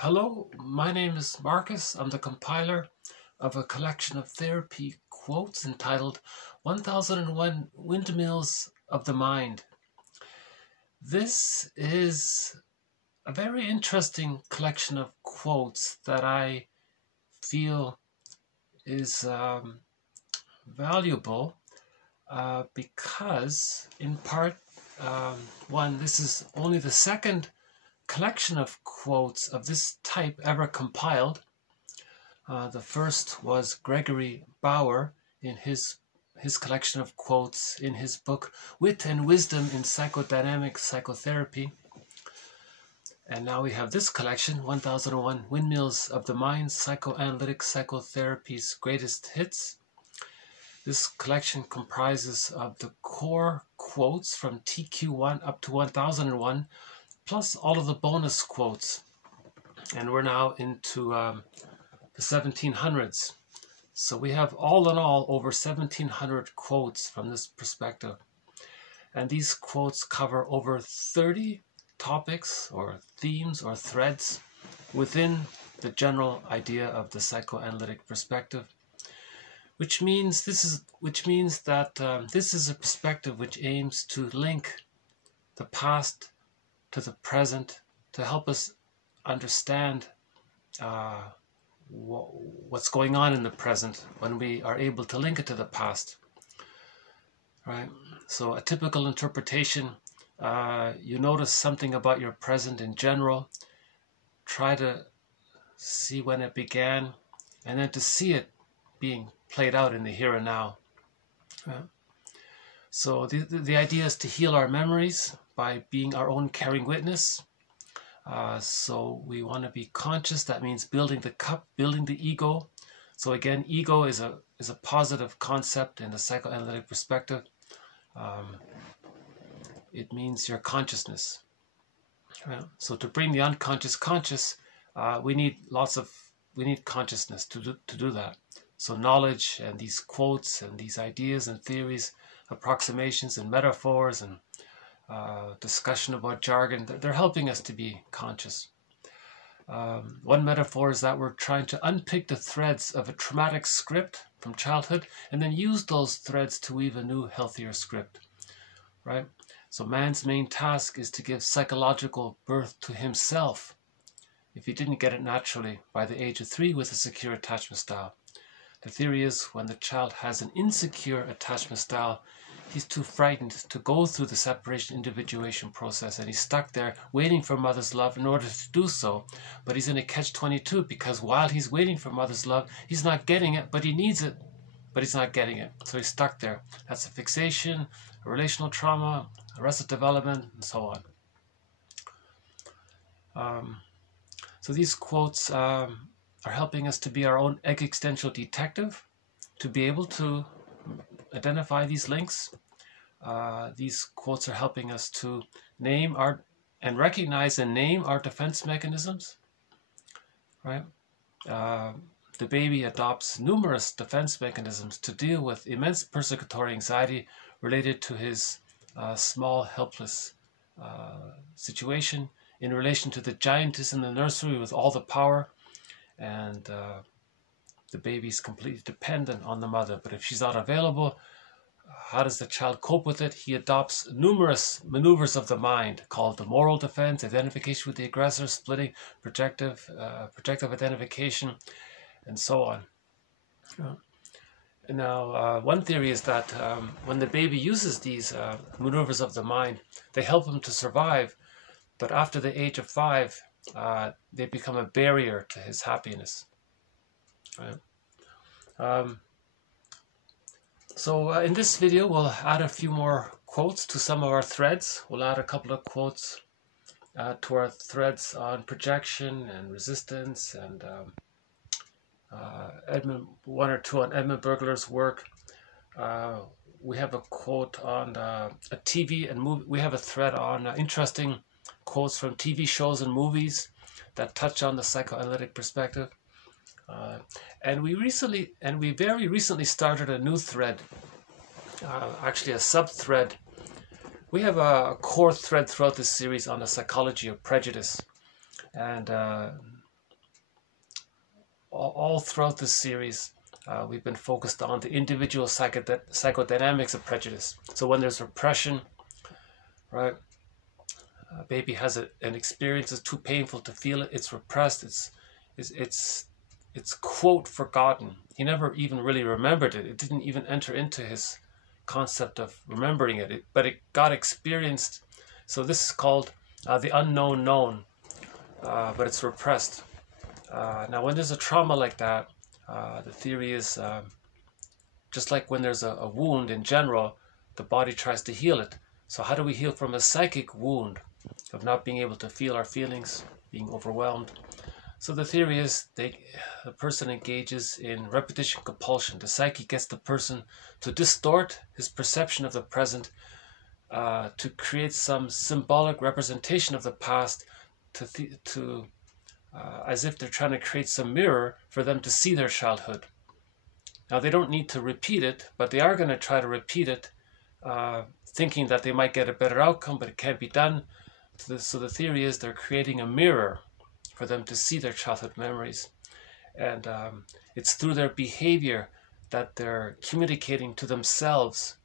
Hello, my name is Marcus. I'm the compiler of a collection of therapy quotes entitled 1001 Windmills of the Mind. This is a very interesting collection of quotes that I feel is valuable because, in part, one, this is only the second collection of quotes of this type ever compiled. The first was Gregory Bauer in his collection of quotes in his book Wit and Wisdom in Psychodynamic Psychotherapy. And now we have this collection, 1001 Windmills of the Mind, Psychoanalytic Psychotherapy's Greatest Hits. This collection comprises of the core quotes from TQ1 up to 1001, plus all of the bonus quotes. And we're now into the 1700s. So we have all in all over 1700 quotes from this perspective. And these quotes cover over 30 topics or themes or threads within the general idea of the psychoanalytic perspective, which means that this is a perspective which aims to link the past to the present to help us understand what's going on in the present when we are able to link it to the past. Right? So a typical interpretation, you notice something about your present in general, try to see when it began, and then to see it being played out in the here and now. Right? So the idea is to heal our memories by being our own caring witness. So we want to be conscious. That means building the cup, building the ego. So again, ego is a positive concept in the psychoanalytic perspective. It means your consciousness. Right? So to bring the unconscious conscious, we need consciousness to do that. So knowledge and these quotes and these ideas and theories, approximations and metaphors and discussion about jargon, they're helping us to be conscious. One metaphor is that we're trying to unpick the threads of a traumatic script from childhood and then use those threads to weave a new, healthier script. Right? So man's main task is to give psychological birth to himself, if he didn't get it naturally by the age of 3 with a secure attachment style. The theory is when the child has an insecure attachment style, he's too frightened to go through the separation individuation process, and he's stuck there waiting for mother's love in order to do so. But he's in a catch-22 because while he's waiting for mother's love, he's not getting it, but he needs it, but he's not getting it. So he's stuck there. That's a fixation, a relational trauma, arrested development, and so on. So these quotes are helping us to be our own existential detective, to be able to identify these links. These quotes are helping us to name and recognize and name our defense mechanisms. Right? The baby adopts numerous defense mechanisms to deal with immense persecutory anxiety related to his small, helpless situation in relation to the giantess in the nursery with all the power, and the baby's completely dependent on the mother. But if she's not available, how does the child cope with it? He adopts numerous maneuvers of the mind called the moral defense, identification with the aggressor, splitting, projective identification, and so on. Now, one theory is that when the baby uses these maneuvers of the mind, they help him to survive, but after the age of 5, they become a barrier to his happiness. Right? So in this video, we'll add a few more quotes to some of our threads. We'll add a couple of quotes to our threads on projection and resistance, and one or two on Edmund Burglar's work. We have a quote on a TV and movie. We have a thread on interesting quotes from TV shows and movies that touch on the psychoanalytic perspective. And we very recently started a new thread, actually a sub-thread. We have a core thread throughout this series on the psychology of prejudice. And all throughout this series, we've been focused on the individual psychodynamics of prejudice. So when there's repression, right, a baby has an experience that's too painful to feel it, it's repressed, it's quote forgotten. He never even really remembered it. It didn't even enter into his concept of remembering it, but it got experienced. So this is called the unknown known, but it's repressed. Now when there's a trauma like that, the theory is just like when there's a wound in general, the body tries to heal it. So how do we heal from a psychic wound of not being able to feel our feelings, being overwhelmed? So the theory is the person engages in repetition compulsion. The psyche gets the person to distort his perception of the present, to create some symbolic representation of the past, as if they're trying to create some mirror for them to see their childhood. Now they don't need to repeat it, but they are going to try to repeat it, thinking that they might get a better outcome, but it can't be done. So the theory is they're creating a mirror for them to see their childhood memories. And it's through their behavior that they're communicating to themselves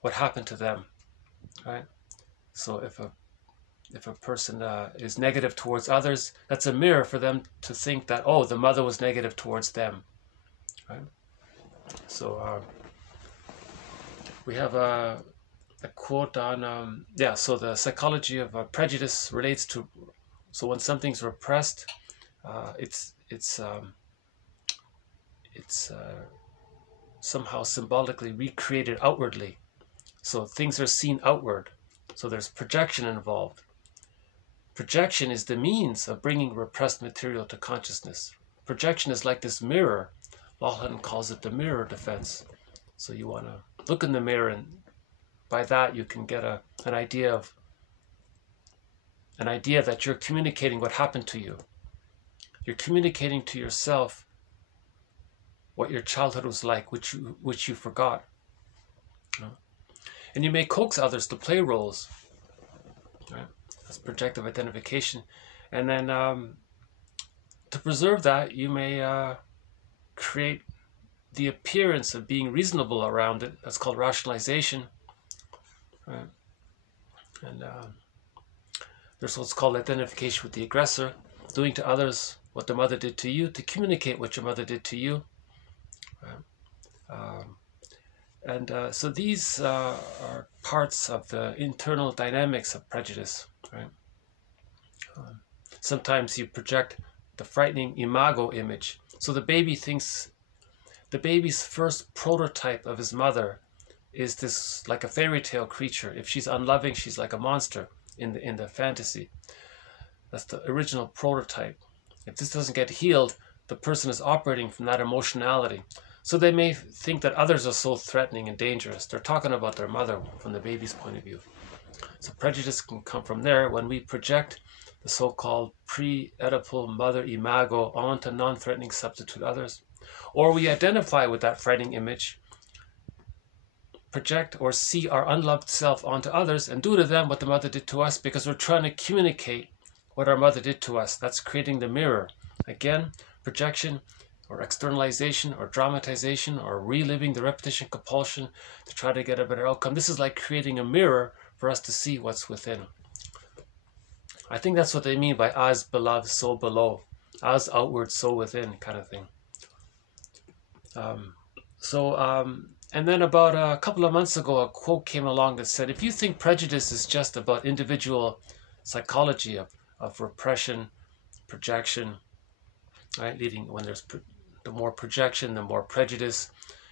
what happened to them, right? So if a person is negative towards others, that's a mirror for them to think that, oh, the mother was negative towards them, right? So we have a quote on, so the psychology of prejudice relates to, so when something's repressed, it's somehow symbolically recreated outwardly. So things are seen outward. So there's projection involved. Projection is the means of bringing repressed material to consciousness. Projection is like this mirror. Lawton calls it the mirror defense. So you want to look in the mirror, and by that you can get an idea that you're communicating what happened to you. You're communicating to yourself what your childhood was like, which you forgot. And you may coax others to play roles. Right? That's projective identification. And then to preserve that, you may create the appearance of being reasonable around it. That's called rationalization. Right? And there's what's called identification with the aggressor, doing to others what the mother did to you, to communicate what your mother did to you. Right? So these are parts of the internal dynamics of prejudice. Right? Sometimes you project the frightening imago image. So the baby thinks the baby's first prototype of his mother is this, like a fairy tale creature. If she's unloving, she's like a monster in the fantasy. That's the original prototype. If this doesn't get healed, the person is operating from that emotionality. So they may think that others are so threatening and dangerous. They're talking about their mother from the baby's point of view. So prejudice can come from there when we project the so-called pre-Oedipal mother imago onto non-threatening substitute others. Or we identify with that frightening image, project or see our unloved self onto others and do to them what the mother did to us, because we're trying to communicate what our mother did to us. That's creating the mirror. Again, projection or externalization or dramatization or reliving the repetition compulsion to try to get a better outcome. This is like creating a mirror for us to see what's within. I think that's what they mean by as beloved, so below. As outward, so within kind of thing. And then about a couple of months ago, a quote came along that said, if you think prejudice is just about individual psychology of repression, projection, right, leading when there's the more projection, the more prejudice,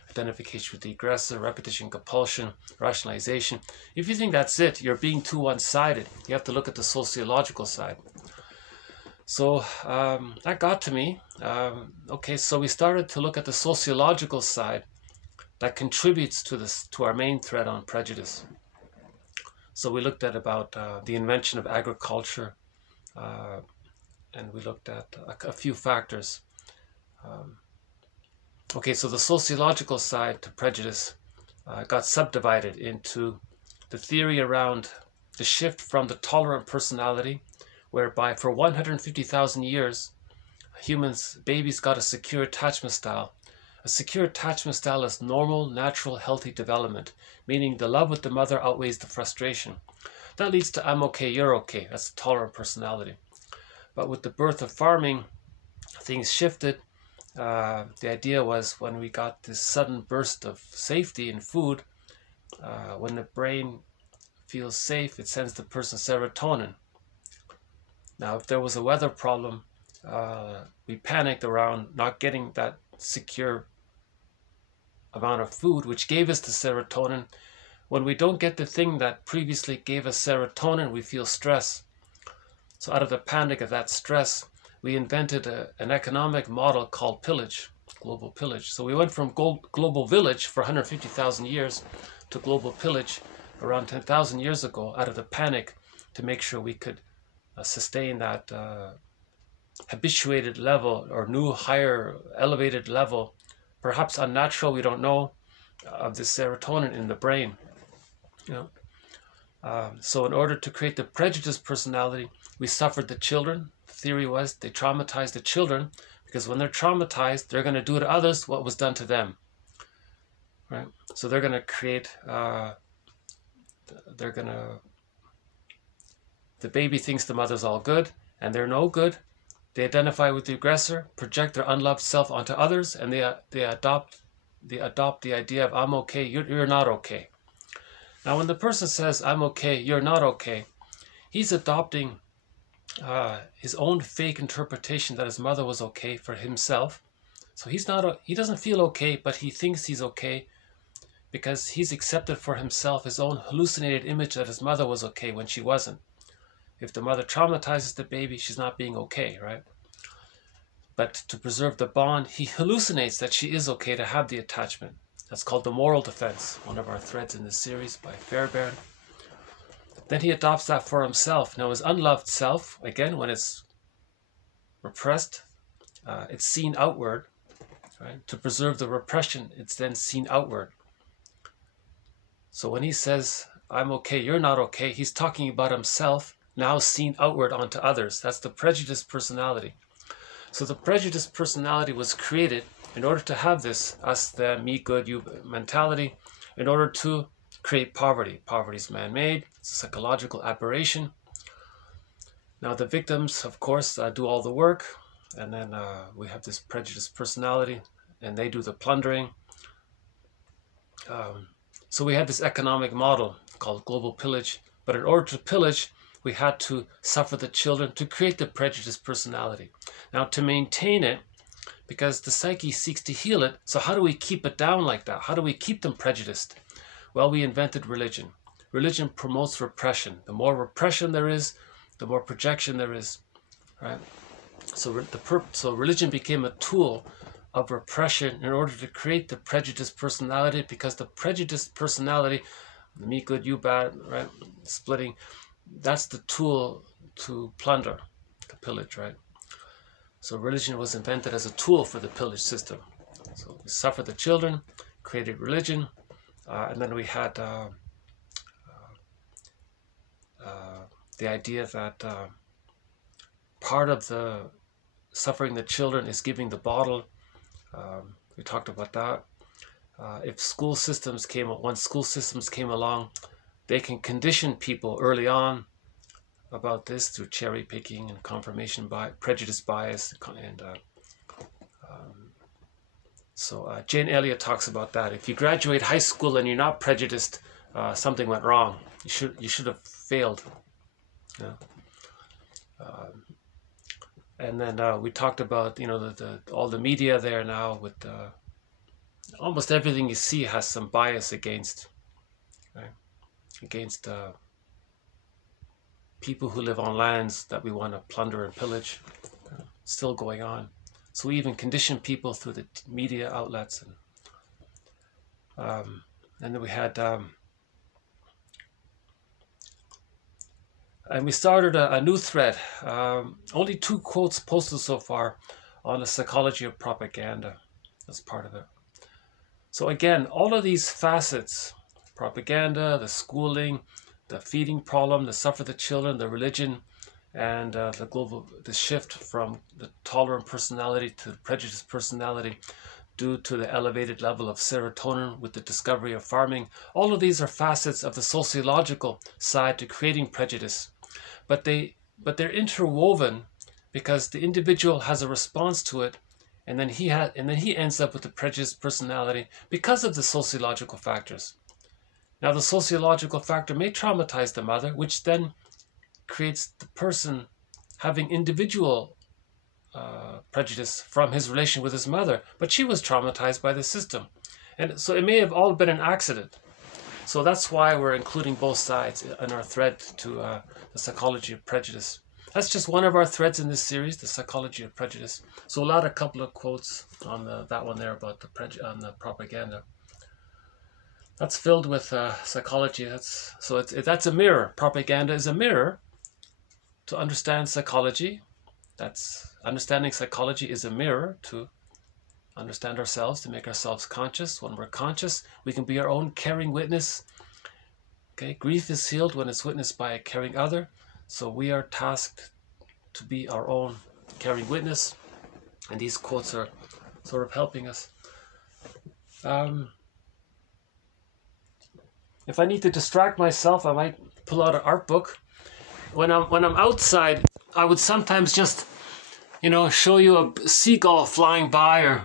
identification with the aggressor, repetition, compulsion, rationalization. If you think that's it, you're being too one-sided. You have to look at the sociological side. So that got to me. Okay, so we started to look at the sociological side that contributes to our main thread on prejudice. So we looked at about the invention of agriculture, and we looked at a few factors. Okay, so the sociological side to prejudice got subdivided into the theory around the shift from the tolerant personality, whereby for 150,000 years, babies got a secure attachment style. A secure attachment style is normal, natural, healthy development, meaning the love with the mother outweighs the frustration. That leads to I'm okay, you're okay. That's a tolerant personality. But with the birth of farming, things shifted. The idea was when we got this sudden burst of safety in food, when the brain feels safe, it sends the person serotonin. Now, if there was a weather problem, we panicked around not getting that secure amount of food, which gave us the serotonin. When we don't get the thing that previously gave us serotonin, we feel stress. So out of the panic of that stress, we invented an economic model called pillage, global pillage. So we went from global village for 150,000 years to global pillage around 10,000 years ago out of the panic to make sure we could sustain that habituated level or new, higher, elevated level, perhaps unnatural, we don't know, of the serotonin in the brain. So in order to create the prejudiced personality, we suffered the children. The theory was they traumatized the children because when they're traumatized, they're going to do to others what was done to them. Right? So they're going to create, the baby thinks the mother's all good and they're no good. They identify with the aggressor, project their unloved self onto others, and they adopt the idea of I'm okay, you're not okay. Now, when the person says I'm okay, you're not okay, he's adopting his own fake interpretation that his mother was okay for himself. So he doesn't feel okay, but he thinks he's okay because he's accepted for himself his own hallucinated image that his mother was okay when she wasn't. If the mother traumatizes the baby, she's not being okay, right? But to preserve the bond, he hallucinates that she is okay to have the attachment. That's called the moral defense, one of our threads in this series by Fairbairn. Then he adopts that for himself. Now his unloved self, again, when it's repressed, it's seen outward. Right? To preserve the repression, it's then seen outward. So when he says, I'm okay, you're not okay, he's talking about himself now seen outward onto others. That's the prejudiced personality. So the prejudiced personality was created in order to have this us, them, me, good, you mentality, in order to create poverty. Poverty is man-made. It's a psychological aberration. Now the victims, of course, do all the work, and then we have this prejudiced personality, and they do the plundering. So we had this economic model called global pillage, but in order to pillage, we had to suffer the children to create the prejudiced personality. Now to maintain it, because the psyche seeks to heal it, so how do we keep it down like that? How do we keep them prejudiced? Well, we invented religion. Religion promotes repression. The more repression there is, the more projection there is, right? So religion became a tool of repression in order to create the prejudiced personality, because the prejudiced personality, the me good, you bad, right? Splitting, that's the tool to plunder, to pillage, right? So religion was invented as a tool for the pillage system. So we suffered the children, created religion, and then we had the idea that part of the suffering the children is giving the bottle. We talked about that. If school systems once school systems came along, they can condition people early on about this through cherry picking and confirmation bias, prejudice bias, and so Jane Elliott talks about that. If you graduate high school and you're not prejudiced, something went wrong. You should have failed. Yeah. And then we talked about all the media there now with almost everything you see has some bias against, right? Against people who live on lands that we want to plunder and pillage. Still going on. So we even condition people through the media outlets, and then we had and we started a new thread. Only 2 quotes posted so far on the psychology of propaganda. That's part of it. So again, all of these facets, propaganda, the schooling, the feeding problem, the suffer the children, the religion, and the shift from the tolerant personality to the prejudiced personality due to the elevated level of serotonin with the discovery of farming. All of these are facets of the sociological side to creating prejudice, but they're interwoven because the individual has a response to it, and then he ends up with the prejudiced personality because of the sociological factors. Now, the sociological factor may traumatize the mother, which then creates the person having individual prejudice from his relation with his mother, but she was traumatized by the system. And so it may have all been an accident. So that's why we're including both sides in our thread to the psychology of prejudice. That's just one of our threads in this series, the psychology of prejudice. So I'll add a couple of quotes on that one there about the propaganda. That's filled with psychology. That's a mirror. Propaganda is a mirror to understand psychology. Understanding psychology is a mirror to understand ourselves, to make ourselves conscious. When we're conscious, we can be our own caring witness. Okay, grief is healed when it's witnessed by a caring other. So we are tasked to be our own caring witness, and these quotes are sort of helping us. If I need to distract myself, I might pull out an art book. When I'm outside, I would sometimes just, show you a seagull flying by, or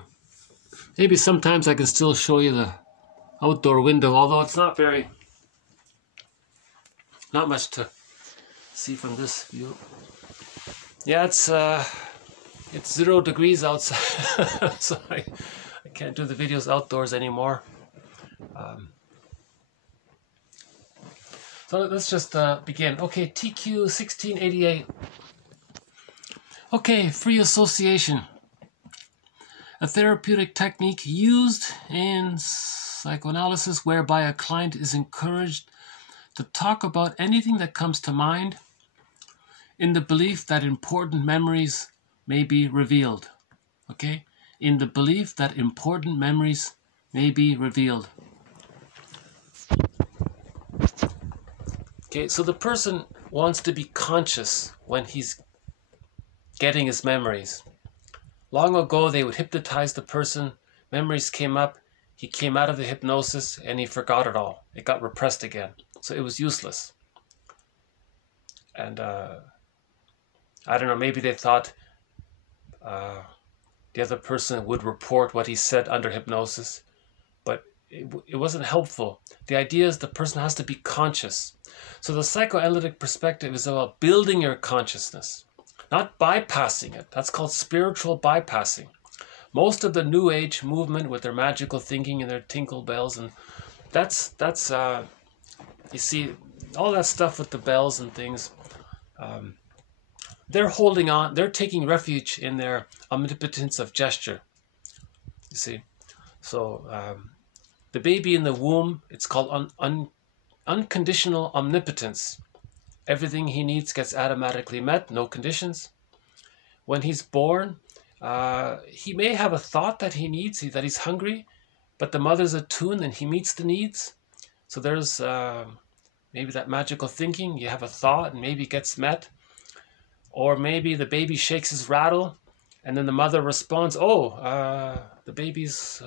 maybe sometimes I can still show you the outdoor window, although it's not much to see from this view. Yeah, it's 0 degrees outside, so I can't do the videos outdoors anymore. So let's just begin. Okay, TQ 1688. Okay, free association. A therapeutic technique used in psychoanalysis whereby a client is encouraged to talk about anything that comes to mind in the belief that important memories may be revealed. Okay? In the belief that important memories may be revealed. Okay, so the person wants to be conscious when he's getting his memories. Long ago, they would hypnotize the person. Memories came up. He came out of the hypnosis and he forgot it all. It got repressed again. So it was useless. And I don't know, maybe they thought the other person would report what he said under hypnosis, but it wasn't helpful. The idea is the person has to be conscious. So the psychoanalytic perspective is about building your consciousness, not bypassing it. That's called spiritual bypassing. Most of the New Age movement with their magical thinking and their tinkle bells, and that's you see, all that stuff with the bells and things, they're holding on, they're taking refuge in their omnipotence of gesture, you see. So the baby in the womb, it's called unconditional omnipotence. Everything he needs gets automatically met, no conditions. When he's born, he may have a thought that he needs, that he's hungry, but the mother's attuned and he meets the needs. So there's maybe that magical thinking. You have a thought and maybe it gets met. Or maybe the baby shakes his rattle and then the mother responds, oh, the baby's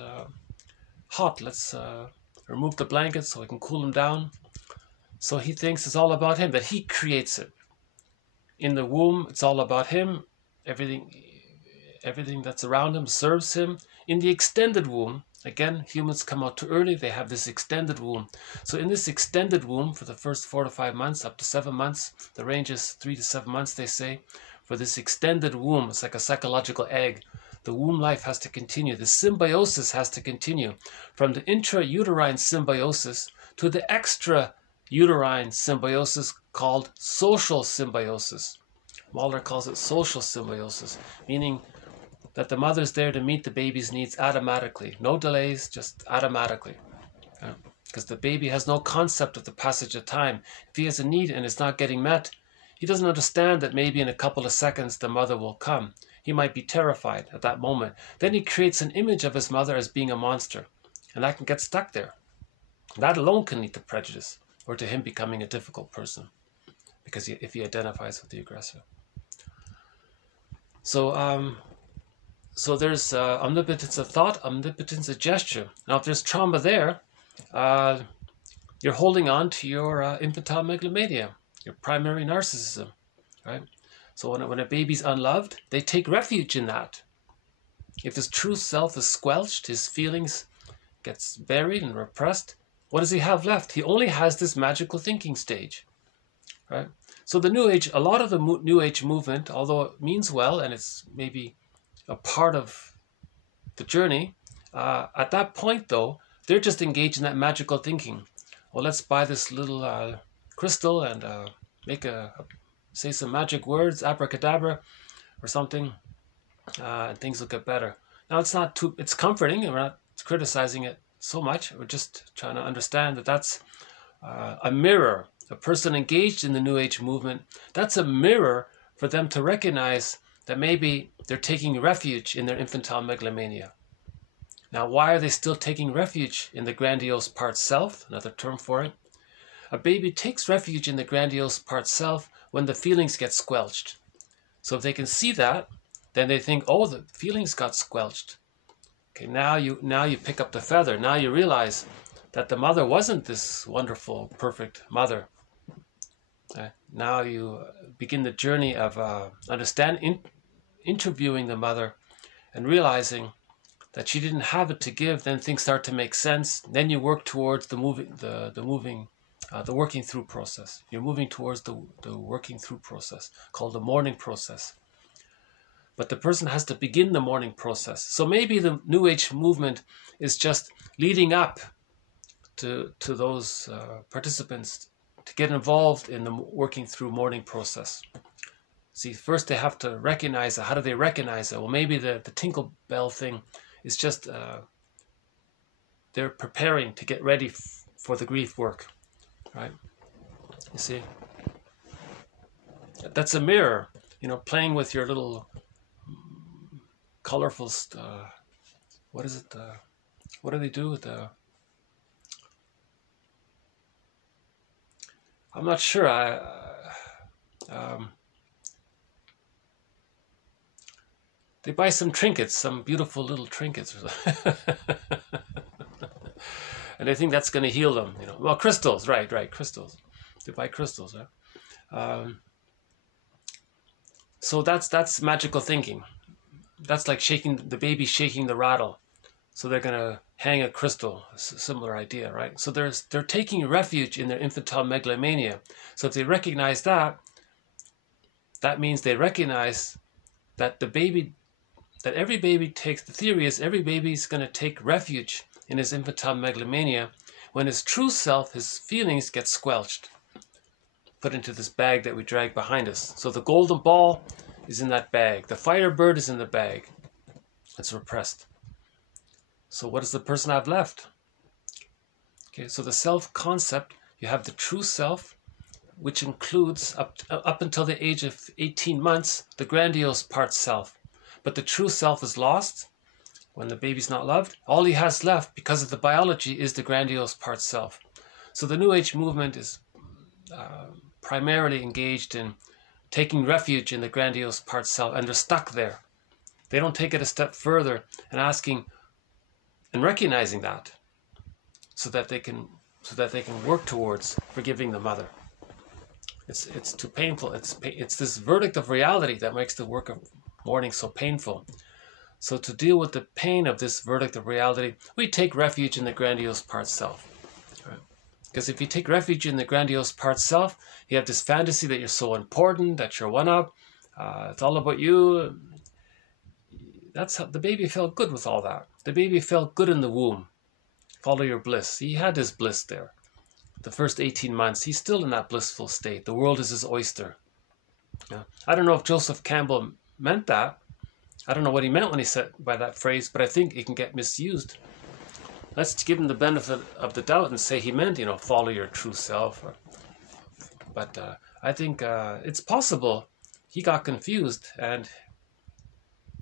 hot. Let's remove the blanket so we can cool him down. So he thinks it's all about him, that he creates it. In the womb, it's all about him. Everything that's around him serves him. In the extended womb, again, humans come out too early. They have this extended womb. So in this extended womb, for the first 4 to 5 months, up to 7 months, the range is 3 to 7 months, they say. For this extended womb, it's like a psychological egg. The womb life has to continue. The symbiosis has to continue. From the intrauterine symbiosis to the extrauterine symbiosis called social symbiosis. Mahler calls it social symbiosis, meaning that the mother's there to meet the baby's needs automatically. No delays, just automatically. Because the baby has no concept of the passage of time. If he has a need and it's not getting met, he doesn't understand that maybe in a couple of seconds the mother will come. He might be terrified at that moment. Then he creates an image of his mother as being a monster. And that can get stuck there. That alone can lead to prejudice or to him becoming a difficult person. Because if he identifies with the aggressor. So there's omnipotence of thought, omnipotence of gesture. Now, if there's trauma there, you're holding on to your infantile megalomania, your primary narcissism, right? So when a baby's unloved, they take refuge in that. If his true self is squelched, his feelings gets buried and repressed, what does he have left? He only has this magical thinking stage, right? So the New Age, a lot of the New Age movement, although it means well and it's maybe a part of the journey, at that point though, they're just engaged in that magical thinking. Well, let's buy this little crystal and say some magic words, abracadabra or something, and things will get better. Now it's comforting, and we're not criticizing it so much. We're just trying to understand that that's a mirror. A person engaged in the New Age movement, that's a mirror for them to recognize that maybe they're taking refuge in their infantile megalomania. Now, why are they still taking refuge in the grandiose part self? Another term for it. A baby takes refuge in the grandiose part self when the feelings get squelched. So if they can see that, then they think, oh, the feelings got squelched. Okay, now you pick up the feather. Now you realize that the mother wasn't this wonderful, perfect mother. Now you begin the journey of interviewing the mother and realizing that she didn't have it to give. Then things start to make sense. Then you work towards the working through process. You're moving towards the working through process called the mourning process. But the person has to begin the mourning process. So maybe the New Age movement is just leading up to those participants to get involved in the working through mourning process. See, first they have to recognize it. How do they recognize it? Well, maybe the tinkle bell thing is just they're preparing to get ready for the grief work, right? You see, that's a mirror, playing with your little colorful what is it? What do they do with the? I'm not sure. They buy some trinkets, some beautiful little trinkets, and I think that's going to heal them. Well, crystals, right, crystals. They buy crystals, right? So that's magical thinking. That's like the baby shaking the rattle. So they're going to hang a crystal, similar idea, right? So they're taking refuge in their infantile megalomania. So if they recognize that means they recognize that every baby takes, the theory is every baby's going to take refuge in his infantile megalomania when his true self, his feelings get squelched, put into this bag that we drag behind us. So the golden ball is in that bag. The firebird is in the bag. It's repressed. So what does the person have left? Okay, so the self-concept, you have the true self, which includes, up until the age of 18 months, the grandiose part self. But the true self is lost when the baby's not loved. All he has left, because of the biology, is the grandiose part self. So the New Age movement is primarily engaged in taking refuge in the grandiose part self, and they're stuck there. They don't take it a step further and asking and recognizing that, so that they can work towards forgiving the mother. It's too painful. It's this verdict of reality that makes the work of mourning so painful. So to deal with the pain of this verdict of reality, we take refuge in the grandiose part self. Right? Because if you take refuge in the grandiose part self, you have this fantasy that you're so important, that you're one-up, it's all about you. That's how the baby felt good with all that. The baby felt good in the womb. Follow your bliss. He had his bliss there. The first 18 months, he's still in that blissful state. The world is his oyster. Yeah. I don't know if Joseph Campbell meant that. I don't know what he meant when he said by that phrase, but I think it can get misused. Let's give him the benefit of the doubt and say he meant, follow your true self. But I think it's possible he got confused and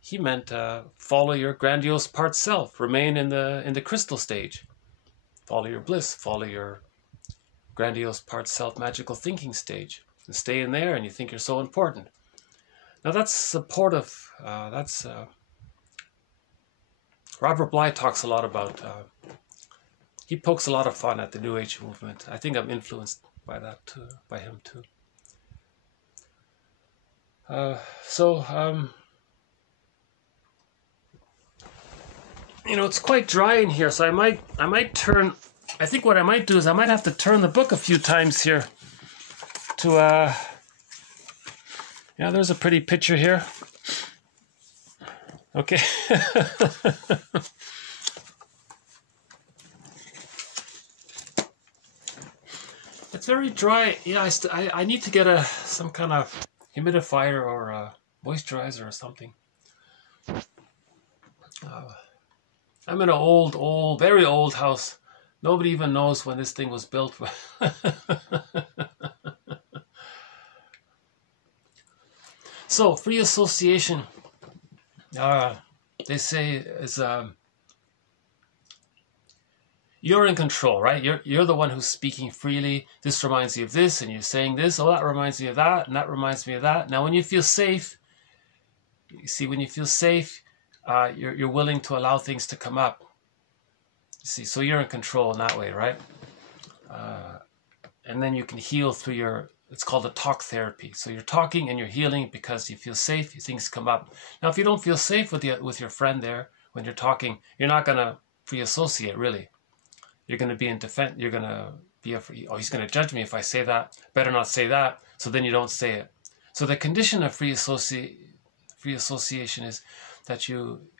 he meant follow your grandiose part self, remain in the crystal stage, follow your bliss, follow your grandiose part self magical thinking stage, and stay in there, and you think you're so important. Now that's supportive. Robert Bly talks a lot about. He pokes a lot of fun at the New Age movement. I think I'm influenced by that too, by him too. You know, it's quite dry in here, so I might turn. I think what I might do is I might have to turn the book a few times here to yeah, there's a pretty picture here. Okay. It's very dry. Yeah, I need to get some kind of humidifier or a moisturizer or something. I'm in an old, very old house. Nobody even knows when this thing was built. So, free association, they say, is you're in control, right? You're the one who's speaking freely. This reminds you of this, and you're saying this. Oh, that reminds me of that, and that reminds me of that. Now, when you feel safe, you see, when you feel safe, you're willing to allow things to come up. You see, so you're in control in that way, right? And then you can heal through your, it's called a talk therapy. So you're talking and you're healing because you feel safe, things come up. Now, if you don't feel safe with your friend there when you're talking, you're not going to free associate, really. You're going to be in defense. You're going to be, oh, he's going to judge me if I say that. Better not say that. So then you don't say it. So the condition of free association is that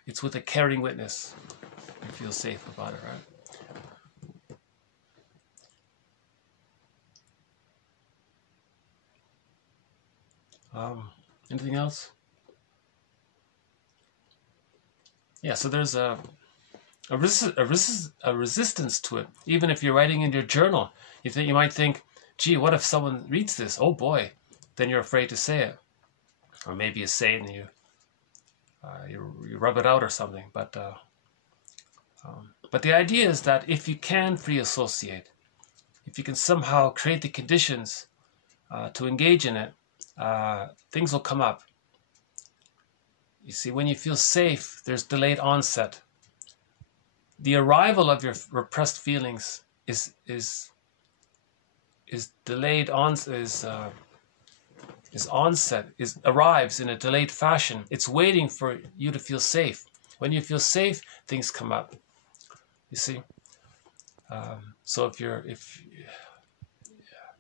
it's with a caring witness. You feel safe about it, right? Anything else? Yeah, so there's a resistance to it. Even if you're writing in your journal, you might think, gee, what if someone reads this? Oh boy, then you're afraid to say it. Or maybe you say it and you rub it out or something. But the idea is that if you can free associate, if you can somehow create the conditions to engage in it, things will come up. You see, when you feel safe, there's delayed onset. The arrival of your repressed feelings is delayed arrives in a delayed fashion. It's waiting for you to feel safe. When you feel safe, things come up. You see. So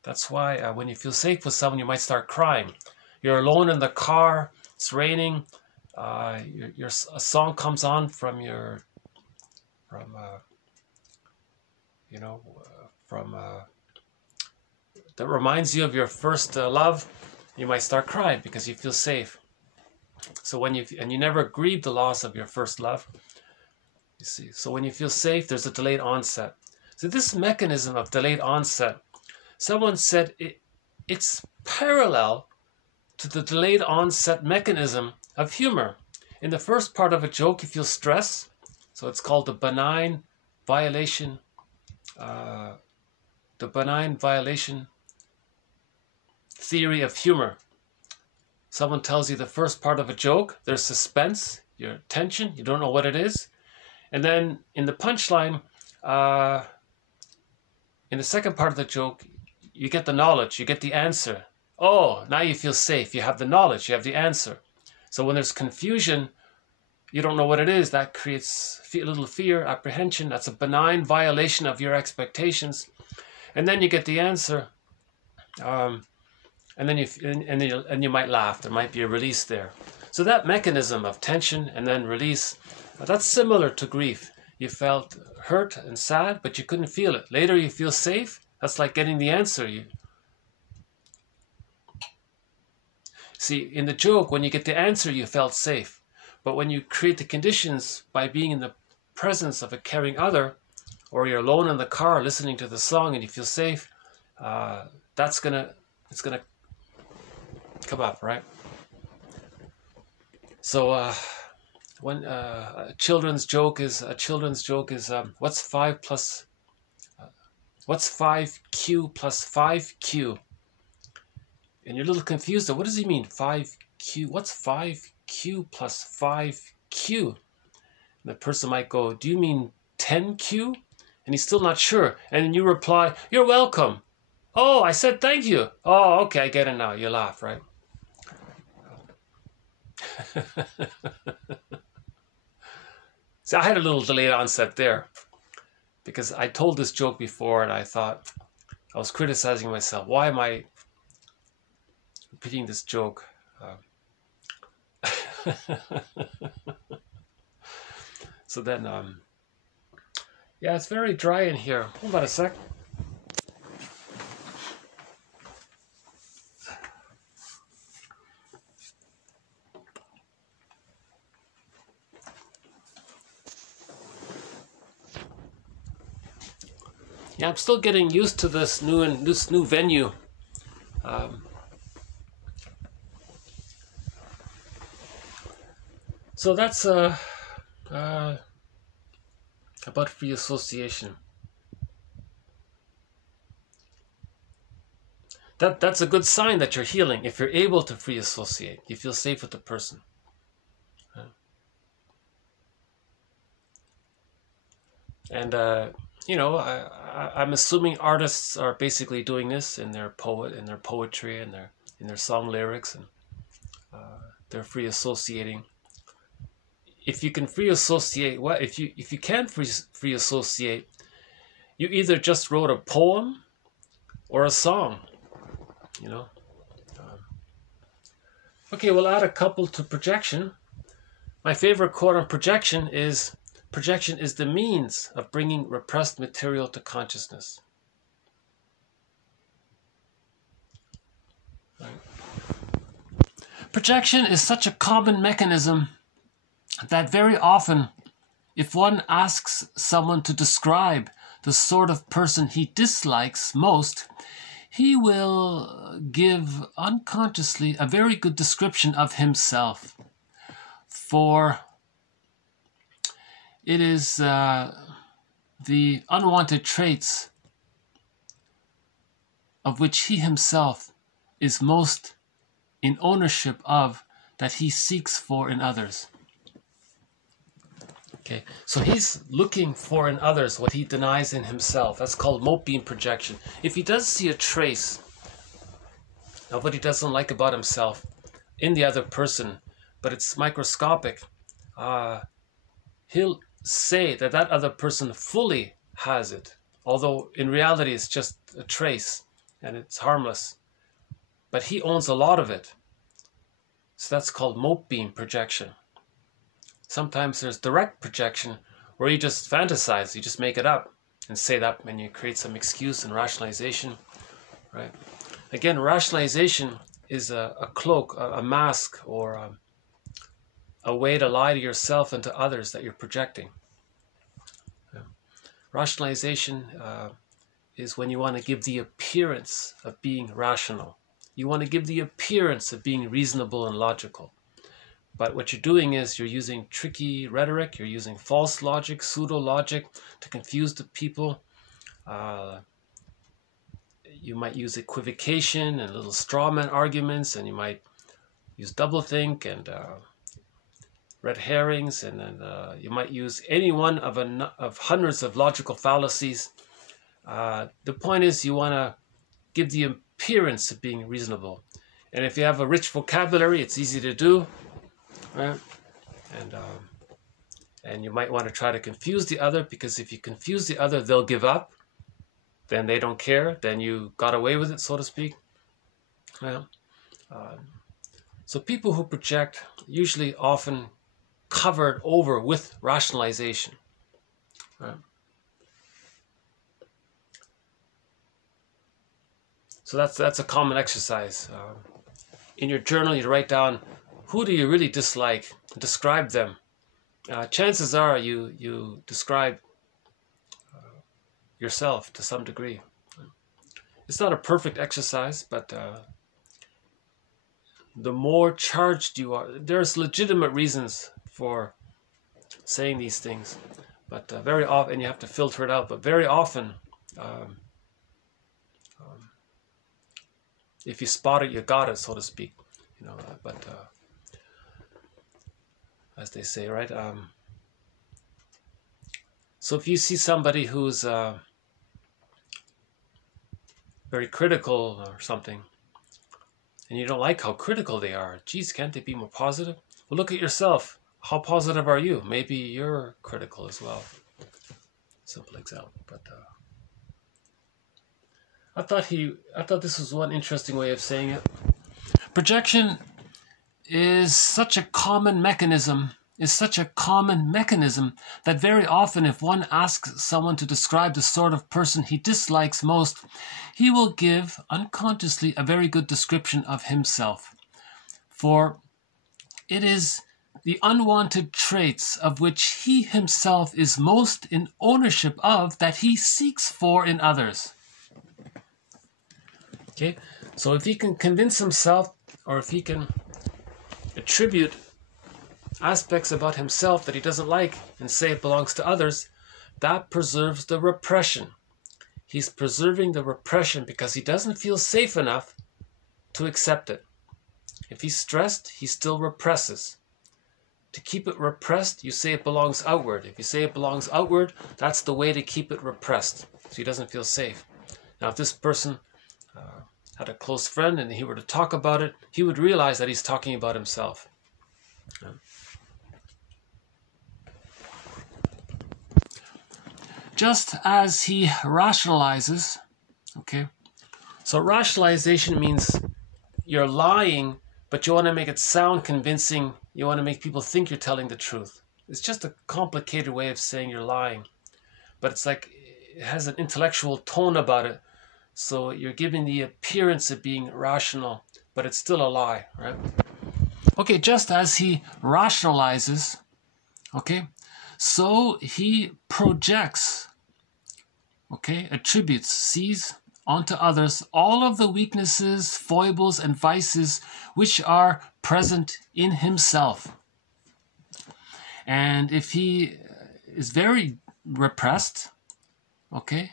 that's why when you feel safe with someone, you might start crying. You're alone in the car. It's raining. A song comes on that reminds you of your first love. You might start crying because you feel safe. So you never grieve the loss of your first love. You see, so when you feel safe, there's a delayed onset. So this mechanism of delayed onset, someone said it's parallel to the delayed onset mechanism of humor. In the first part of a joke, you feel stress. So it's called the benign violation theory of humor. Someone tells you the first part of a joke, there's suspense, your tension, you don't know what it is. And then in the punchline, in the second part of the joke, you get the knowledge, you get the answer. Oh, now you feel safe, you have the knowledge, you have the answer. So when there's confusion, you don't know what it is, that creates a little fear, apprehension. That's a benign violation of your expectations. And then you get the answer, and then you might laugh. There might be a release there. So that mechanism of tension and then release, that's similar to grief. You felt hurt and sad, but you couldn't feel it. Later you feel safe. That's like getting the answer. See, in the joke, when you get the answer, you felt safe. But when you create the conditions by being in the presence of a caring other, or you're alone in the car listening to the song and you feel safe, it's gonna come up, right? So when a children's joke is what's 5Q plus 5Q? And you're a little confused. What does he mean, 5 5Q? What's 5Q plus 5Q? And the person might go, do you mean 10Q? And he's still not sure. And then you reply, you're welcome. Oh, I said thank you. Oh, okay, I get it now. You laugh, right? So I had a little delayed onset there because I told this joke before and I thought, I was criticizing myself. Why am I repeating this joke? So then, yeah, it's very dry in here. Hold on a sec. Yeah, I'm still getting used to this new venue. So that's about free association. That's a good sign that you're healing if you're able to free associate. You feel safe with the person. And you know, I'm assuming artists are basically doing this in their poetry and in their song lyrics, and they're free associating. If you can free associate, what if you can't free associate, you either just wrote a poem or a song, you know. Okay, we'll add a couple to projection. My favorite quote on projection is the means of bringing repressed material to consciousness. Right. Projection is such a common mechanism that very often, if one asks someone to describe the sort of person he dislikes most, he will give unconsciously a very good description of himself. For it is the unwanted traits of which he himself is most in ownership of that he seeks for in others. Okay, so he's looking for in others what he denies in himself. That's called mote beam projection. If he does see a trace of what he doesn't like about himself in the other person, but it's microscopic, he'll say that other person fully has it, although in reality it's just a trace and it's harmless. But he owns a lot of it. So that's called mote beam projection. Sometimes there's direct projection where you just fantasize, you just make it up and say that, and you create some excuse and rationalization, right? Again, rationalization is a cloak, a mask, or a way to lie to yourself and to others that you're projecting. Rationalization is when you want to give the appearance of being rational. You want to give the appearance of being reasonable and logical. But what you're doing is you're using tricky rhetoric, you're using false logic, pseudo-logic to confuse the people. You might use equivocation and little straw man arguments, and you might use doublethink and red herrings, and then you might use any one of hundreds of logical fallacies. The point is you want to give the appearance of being reasonable. And if you have a rich vocabulary, it's easy to do. Right? And you might want to try to confuse the other, because if you confuse the other, they'll give up. Then they don't care. Then you got away with it, so to speak. Well, so people who project usually often covered over with rationalization. Right? So that's a common exercise. In your journal, you write down, who do you really dislike? Describe them. Chances are you describe yourself to some degree. It's not a perfect exercise, but the more charged you are, there's legitimate reasons for saying these things, but very often, you have to filter it out, but very often, if you spot it, you got it, so to speak. you know, but as they say, right? So if you see somebody who's very critical or something, and you don't like how critical they are, geez, can't they be more positive? Well, look at yourself. How positive are you? Maybe you're critical as well. Simple example, but I thought this was one interesting way of saying it. Projection is such a common mechanism, that very often if one asks someone to describe the sort of person he dislikes most, he will give unconsciously a very good description of himself. For it is the unwanted traits of which he himself is most in ownership of that he seeks for in others. Okay, so if he can convince himself, or if he can attribute aspects about himself that he doesn't like and say it belongs to others, that preserves the repression. He's preserving the repression because he doesn't feel safe enough to accept it. If he's stressed, he still represses. To keep it repressed, you say it belongs outward. If you say it belongs outward, that's the way to keep it repressed, so he doesn't feel safe. Now, if this person had a close friend and he were to talk about it, he would realize that he's talking about himself. Just as he rationalizes, okay? So rationalization means you're lying, but you want to make it sound convincing. You want to make people think you're telling the truth. It's just a complicated way of saying you're lying. But it's like, it has an intellectual tone about it. So you're giving the appearance of being rational, but it's still a lie, right? Okay, just as he rationalizes, okay, so he projects, okay, attributes, sees onto others all of the weaknesses, foibles, and vices which are present in himself. And if he is very repressed, okay,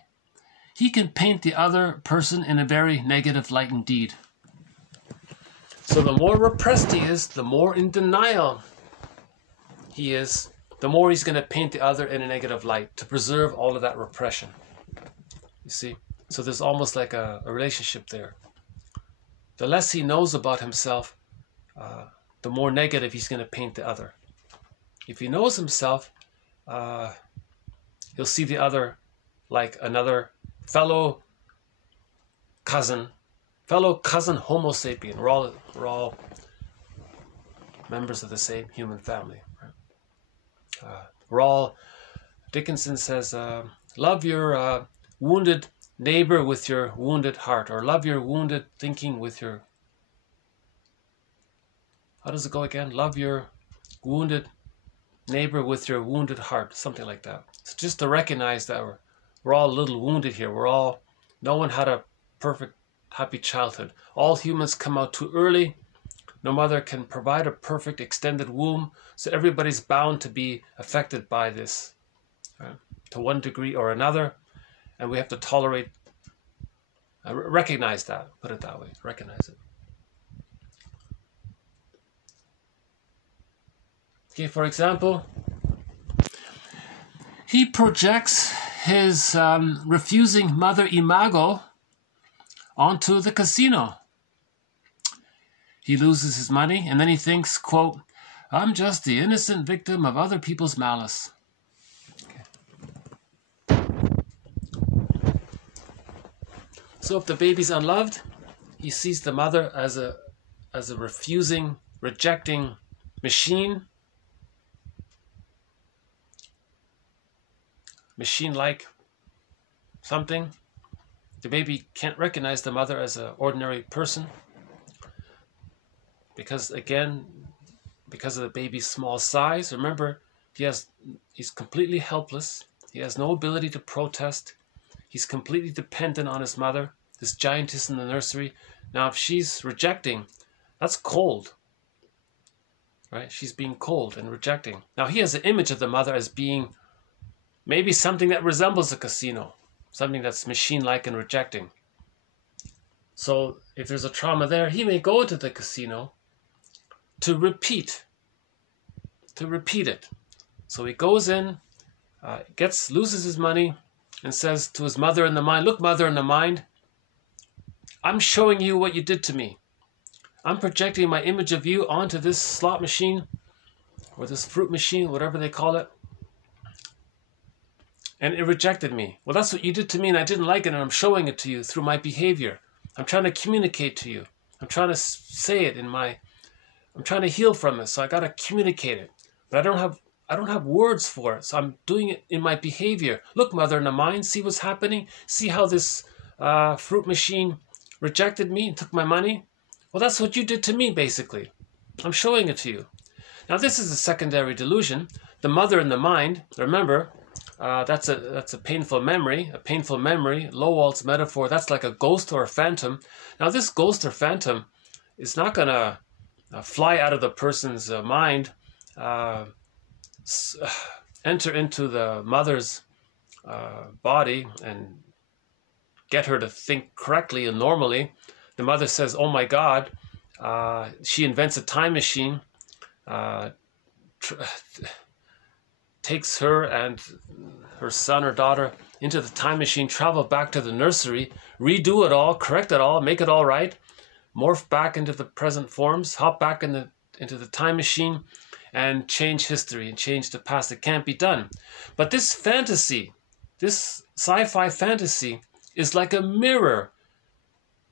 he can paint the other person in a very negative light indeed. So the more repressed he is, the more in denial he is, the more he's going to paint the other in a negative light to preserve all of that repression. You see? So there's almost like a relationship there. The less he knows about himself, the more negative he's going to paint the other. If he knows himself, he'll see the other like another fellow cousin Homo sapien. We're all members of the same human family. Right? Dickinson says, love your wounded neighbor with your wounded heart, or love your wounded thinking with your... How does it go again? Love your wounded neighbor with your wounded heart, something like that. It's just to recognize that we're all a little wounded here. No one had a perfect, happy childhood. All humans come out too early. No mother can provide a perfect extended womb, so everybody's bound to be affected by this, right? To one degree or another, and we have to tolerate, recognize that, put it that way, recognize it. Okay, for example, he projects his refusing mother imago onto the casino. He loses his money, and then he thinks, quote, I'm just the innocent victim of other people's malice. Okay. So if the baby's unloved, he sees the mother as a refusing, rejecting machine-like something. The baby can't recognize the mother as an ordinary person because, again, because of the baby's small size. Remember, he's completely helpless. He has no ability to protest. He's completely dependent on his mother, this giantess in the nursery. Now, if she's rejecting, that's cold, right? She's being cold and rejecting. Now, he has an image of the mother as being maybe something that resembles a casino, something that's machine-like and rejecting. So if there's a trauma there, he may go to the casino to repeat it. So he goes in, loses his money, and says to his mother in the mind, look, mother in the mind, I'm showing you what you did to me. I'm projecting my image of you onto this slot machine, or this fruit machine, whatever they call it. And it rejected me. Well, that's what you did to me, and I didn't like it, and I'm showing it to you through my behavior. I'm trying to communicate to you. I'm trying to say it I'm trying to heal from it, so I got to communicate it. But I don't have words for it, so I'm doing it in my behavior. Look, mother in the mind, see what's happening? See how this fruit machine rejected me and took my money? Well, that's what you did to me, basically. I'm showing it to you. Now, this is a secondary delusion. The mother in the mind, remember, that's a painful memory. A painful memory, Lowell's metaphor, that's like a ghost or a phantom. Now, this ghost or phantom is not going to fly out of the person's mind, enter into the mother's body and get her to think correctly and normally. The mother says, oh my God, she invents a time machine, takes her and her son or daughter into the time machine, travel back to the nursery, redo it all, correct it all, make it all right, morph back into the present forms, hop back into the time machine, and change history and change the past. It can't be done. But this fantasy, this sci-fi fantasy, is like a mirror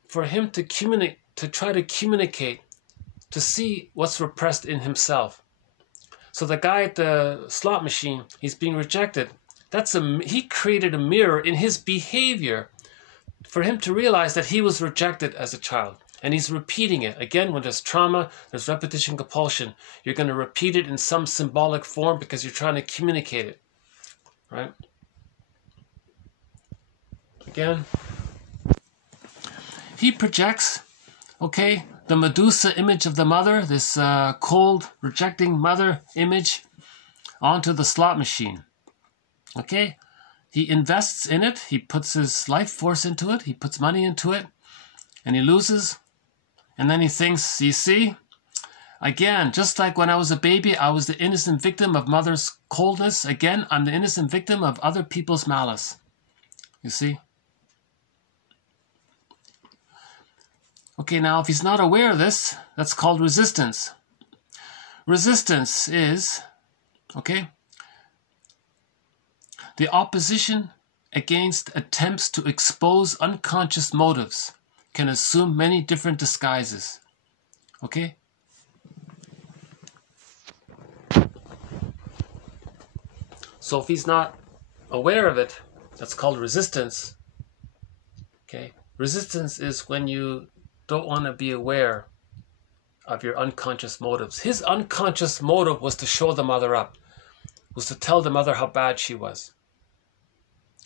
for him to communicate, to try to communicate, to see what's repressed in himself. So the guy at the slot machine, he's being rejected. He created a mirror in his behavior for him to realize that he was rejected as a child. And he's repeating it. Again, when there's trauma, there's repetition compulsion. You're going to repeat it in some symbolic form because you're trying to communicate it. Right? Again, he projects, okay, the Medusa image of the mother, this cold, rejecting mother image, onto the slot machine. Okay? He invests in it. He puts his life force into it. He puts money into it. And he loses. And then he thinks, you see, again, just like when I was a baby, I was the innocent victim of mother's coldness. Again, I'm the innocent victim of other people's malice. You see? Okay, now if he's not aware of this, that's called resistance. Resistance is, okay, the opposition against attempts to expose unconscious motives. Can assume many different disguises. Okay? So if he's not aware of it, that's called resistance. Okay? Resistance is when you don't want to be aware of your unconscious motives. His unconscious motive was to show the mother up, was to tell the mother how bad she was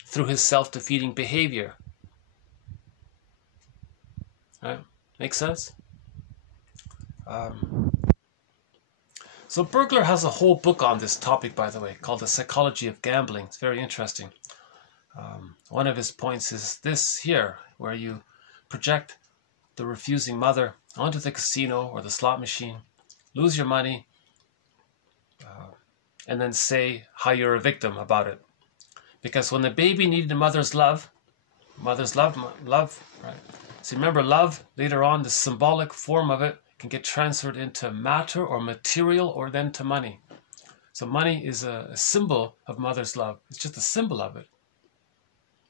through his self-defeating behavior. Right? Makes sense? So Burglar has a whole book on this topic, by the way, called The Psychology of Gambling. It's very interesting. One of his points is this here, where you project the refusing mother onto the casino or the slot machine, lose your money, and then say how you're a victim about it. Because when the baby needed a mother's love, right? So remember, love, later on, the symbolic form of it can get transferred into matter or material or then to money. So money is a symbol of mother's love. It's just a symbol of it.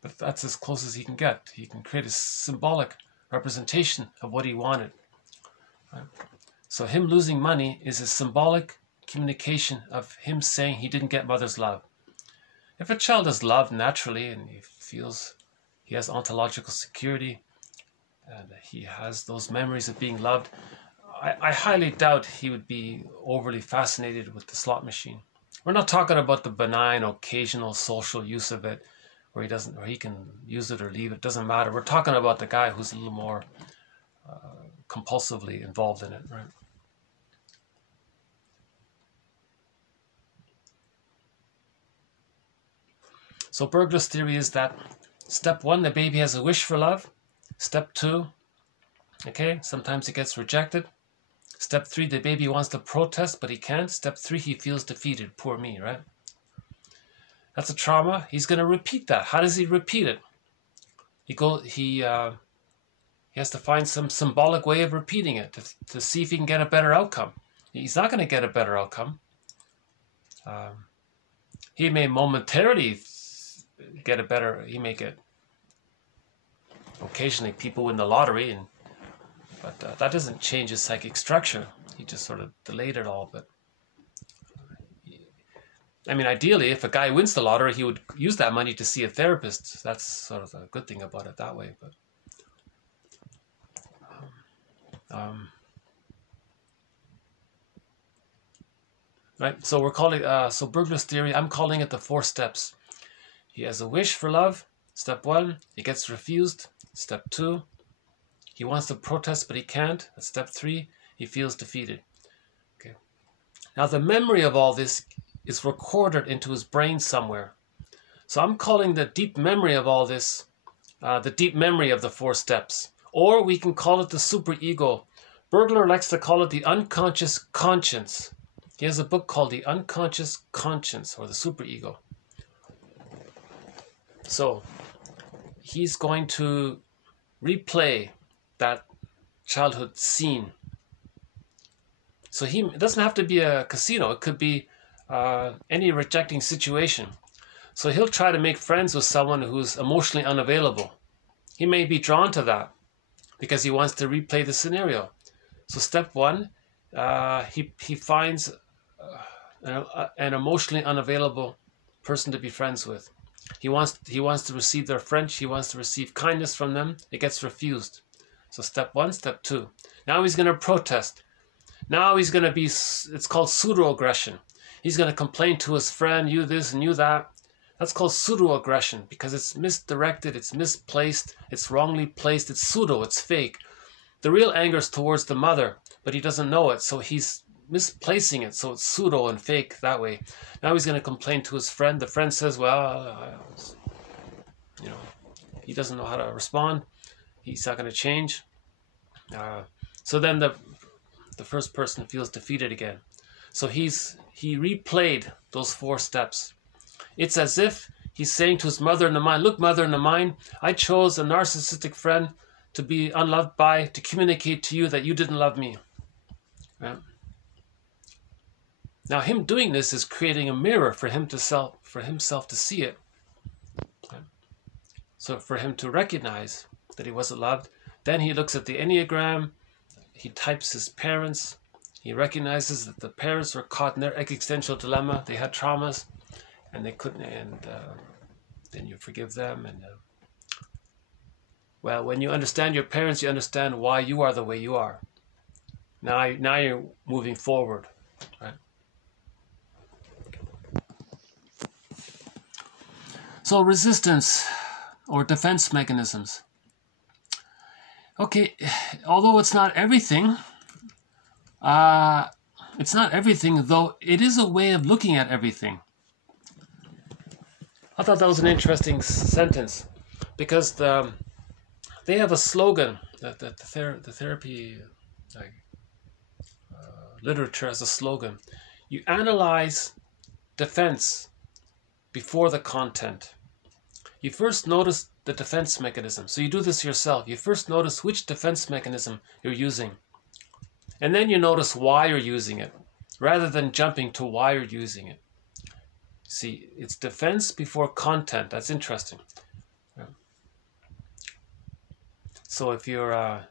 But that's as close as he can get. He can create a symbolic representation of what he wanted. Right? So him losing money is a symbolic communication of him saying he didn't get mother's love. If a child is loved naturally and he feels he has ontological security, and he has those memories of being loved, I highly doubt he would be overly fascinated with the slot machine. We're not talking about the benign, occasional social use of it, where he can use it or leave it. Doesn't matter. We're talking about the guy who's a little more compulsively involved in it, right? So Burglar's theory is that step one, the baby has a wish for love. Step two, okay, sometimes it gets rejected. Step 3, the baby wants to protest, but he can't. Step 3, he feels defeated. Poor me, right? That's a trauma. He's going to repeat that. How does he repeat it? He has to find some symbolic way of repeating it to see if he can get a better outcome. He's not going to get a better outcome. He may momentarily get a better, he may get, occasionally people win the lottery, but that doesn't change his psychic structure. He just sort of delayed it all. But I mean, ideally, if a guy wins the lottery, he would use that money to see a therapist. That's sort of a good thing about it that way. But right, so we're calling so burglar's theory. I'm calling it the 4 steps. He has a wish for love. Step 1, it gets refused. Step 2, he wants to protest, but he can't. At step 3, he feels defeated. Okay. Now the memory of all this is recorded into his brain somewhere. So I'm calling the deep memory of all this, the deep memory of the 4 steps. Or we can call it the superego. Burglar likes to call it the unconscious conscience. He has a book called The Unconscious Conscience, or the superego. So he's going to replay that childhood scene. So it doesn't have to be a casino. It could be any rejecting situation. So he'll try to make friends with someone who's emotionally unavailable. He may be drawn to that because he wants to replay the scenario. So step 1, he finds an emotionally unavailable person to be friends with. He wants to receive their French. He wants to receive kindness from them. It gets refused. So step 1, step 2. Now he's going to protest. Now he's going to be, it's called pseudo-aggression. He's going to complain to his friend, you this and you that. That's called pseudo-aggression because it's misdirected, it's misplaced, it's wrongly placed, it's pseudo, it's fake. The real anger is towards the mother, but he doesn't know it, so he's misplacing it, so it's pseudo and fake that way. Now he's going to complain to his friend. The friend says, well, he doesn't know how to respond. He's not going to change. So then the first person feels defeated again. So he replayed those 4 steps. It's as if he's saying to his mother in the mind, look, mother in the mind, I chose a narcissistic friend to be unloved by, to communicate to you that you didn't love me. Right? Now him doing this is creating a mirror for himself to see it. Right? So for him to recognize that he wasn't loved, then he looks at the Enneagram, he types his parents, he recognizes that the parents were caught in their existential dilemma, they had traumas, and they couldn't, and then you forgive them. And well, when you understand your parents, you understand why you are the way you are. Now you're moving forward, right? So resistance or defense mechanisms. Okay, although it's not everything, though it is a way of looking at everything. I thought that was an interesting sentence because they have a slogan that the therapy literature has a slogan. You analyze defense before the content. You first notice the defense mechanism. So you do this yourself. You first notice which defense mechanism you're using. And then you notice why you're using it, rather than jumping to why you're using it. See, it's defense before content. That's interesting. Yeah. So if you're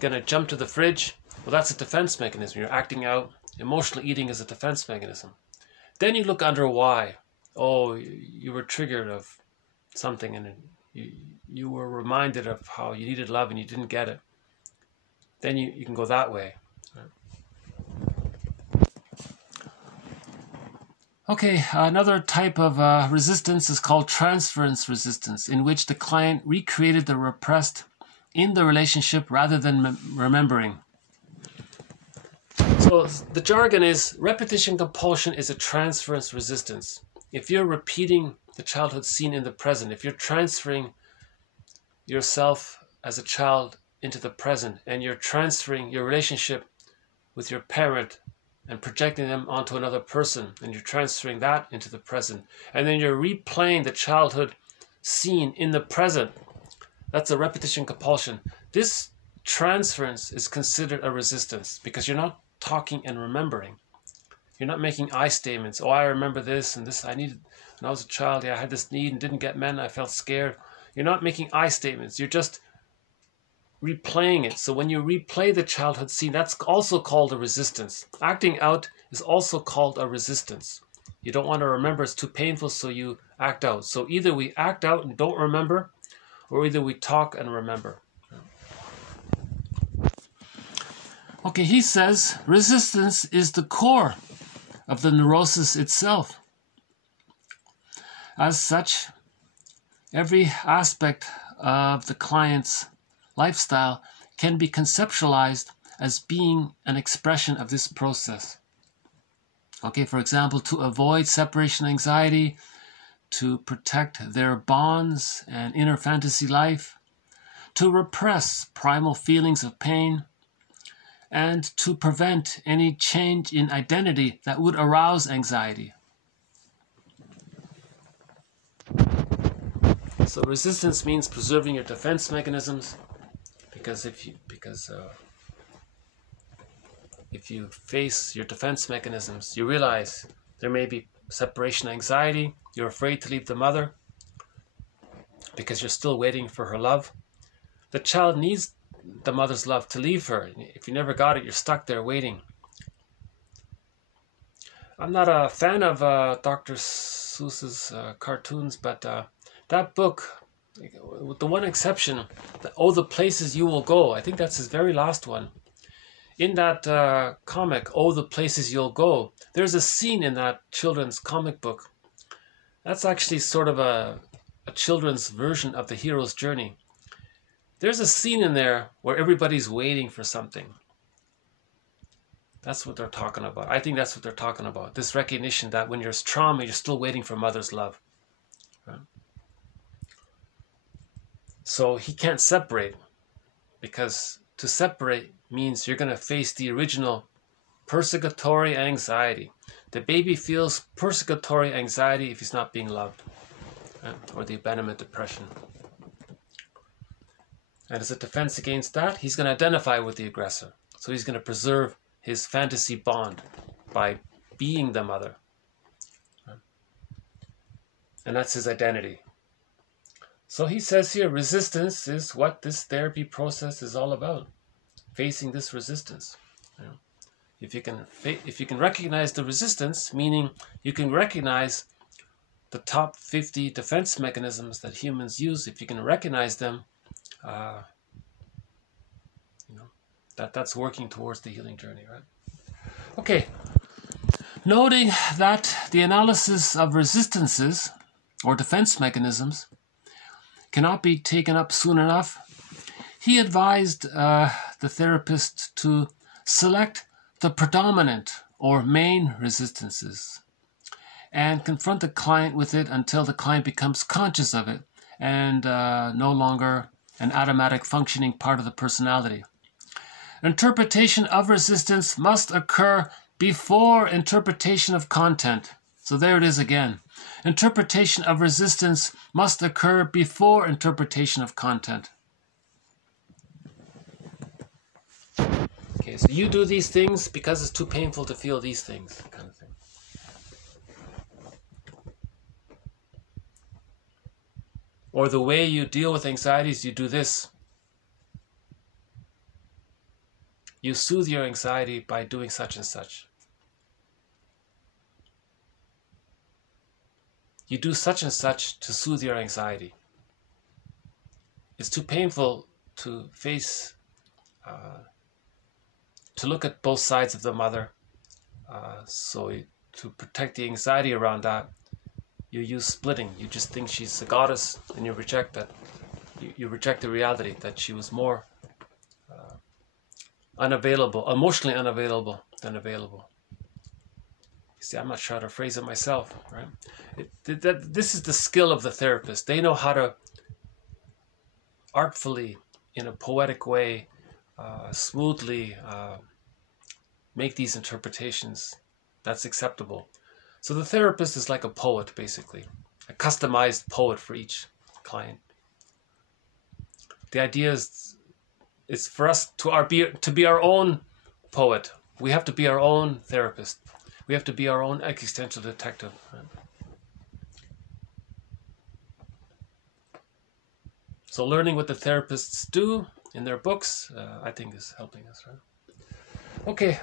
going to jump to the fridge, well, that's a defense mechanism. You're acting out. Emotional eating is a defense mechanism. Then you look under why. Oh, you were triggered of something and you were reminded of how you needed love and you didn't get it. Then you can go that way. Okay, another type of resistance is called transference resistance, in which the client recreated the repressed in the relationship rather than remembering. So the jargon is repetition compulsion is a transference resistance. If you're repeating the childhood scene in the present, if you're transferring yourself as a child into the present, and you're transferring your relationship with your parent and projecting them onto another person, and you're transferring that into the present, and then you're replaying the childhood scene in the present. That's a repetition compulsion. This transference is considered a resistance because you're not talking and remembering. You're not making I statements. Oh, I remember this and this. I needed, when I was a child, yeah, I had this need and didn't get met and I felt scared. You're not making I statements. You're just replaying it. So when you replay the childhood scene, that's also called a resistance. Acting out is also called a resistance. You don't want to remember, it's too painful, so you act out. So either we act out and don't remember, or either we talk and remember. Okay, he says resistance is the core of the neurosis itself. As such, every aspect of the client's lifestyle can be conceptualized as being an expression of this process. Okay, for example, to avoid separation anxiety, to protect their bonds and inner fantasy life, to repress primal feelings of pain, and to prevent any change in identity that would arouse anxiety. So resistance means preserving your defense mechanisms, because if you face your defense mechanisms, you realize there may be separation anxiety, you're afraid to leave the mother because you're still waiting for her love. The child needs the mother's love to leave her. If you never got it, you're stuck there waiting. I'm not a fan of Dr. Seuss's cartoons, but that book, with the one exception, Oh, the Places You Will Go, I think that's his very last one. In that comic, Oh, the Places You'll Go, there's a scene in that children's comic book. That's actually sort of a children's version of the hero's journey. There's a scene in there where everybody's waiting for something. That's what they're talking about. I think that's what they're talking about. This recognition that when there's trauma, you're still waiting for mother's love. Right? So he can't separate, because to separate means you're going to face the original persecutory anxiety. The baby feels persecutory anxiety if he's not being loved, right? Or the abandonment depression. And as a defense against that, he's going to identify with the aggressor. So he's going to preserve his fantasy bond by being the mother. Right? And that's his identity. So he says here, resistance is what this therapy process is all about. Facing this resistance. You know, if you can recognize the resistance, meaning you can recognize the top 50 defense mechanisms that humans use, if you can recognize them, that's working towards the healing journey, right? Okay. Noting that the analysis of resistances or defense mechanisms cannot be taken up soon enough, he advised the therapist to select the predominant or main resistances and confront the client with it until the client becomes conscious of it and no longer an automatic functioning part of the personality. Interpretation of resistance must occur before interpretation of content. So there it is again. Interpretation of resistance must occur before interpretation of content. Okay, so you do these things because it's too painful to feel these things, kind of thing. Or the way you deal with anxieties, you do this. You soothe your anxiety by doing such and such. You do such and such to soothe your anxiety. It's too painful to face, to look at both sides of the mother. So to protect the anxiety around that, you use splitting. You just think she's a goddess and you reject that. You reject the reality that she was more unavailable, emotionally unavailable than available. You see, I'm not sure how to phrase it myself, right? This is the skill of the therapist. They know how to artfully in a poetic way, smoothly make these interpretations, that's acceptable. So the therapist is like a poet, basically, a customized poet for each client. The idea is for us to be our own poet. We have to be our own therapist. We have to be our own existential detective. Right? So learning what the therapists do in their books, I think, is helping us. Right? Okay.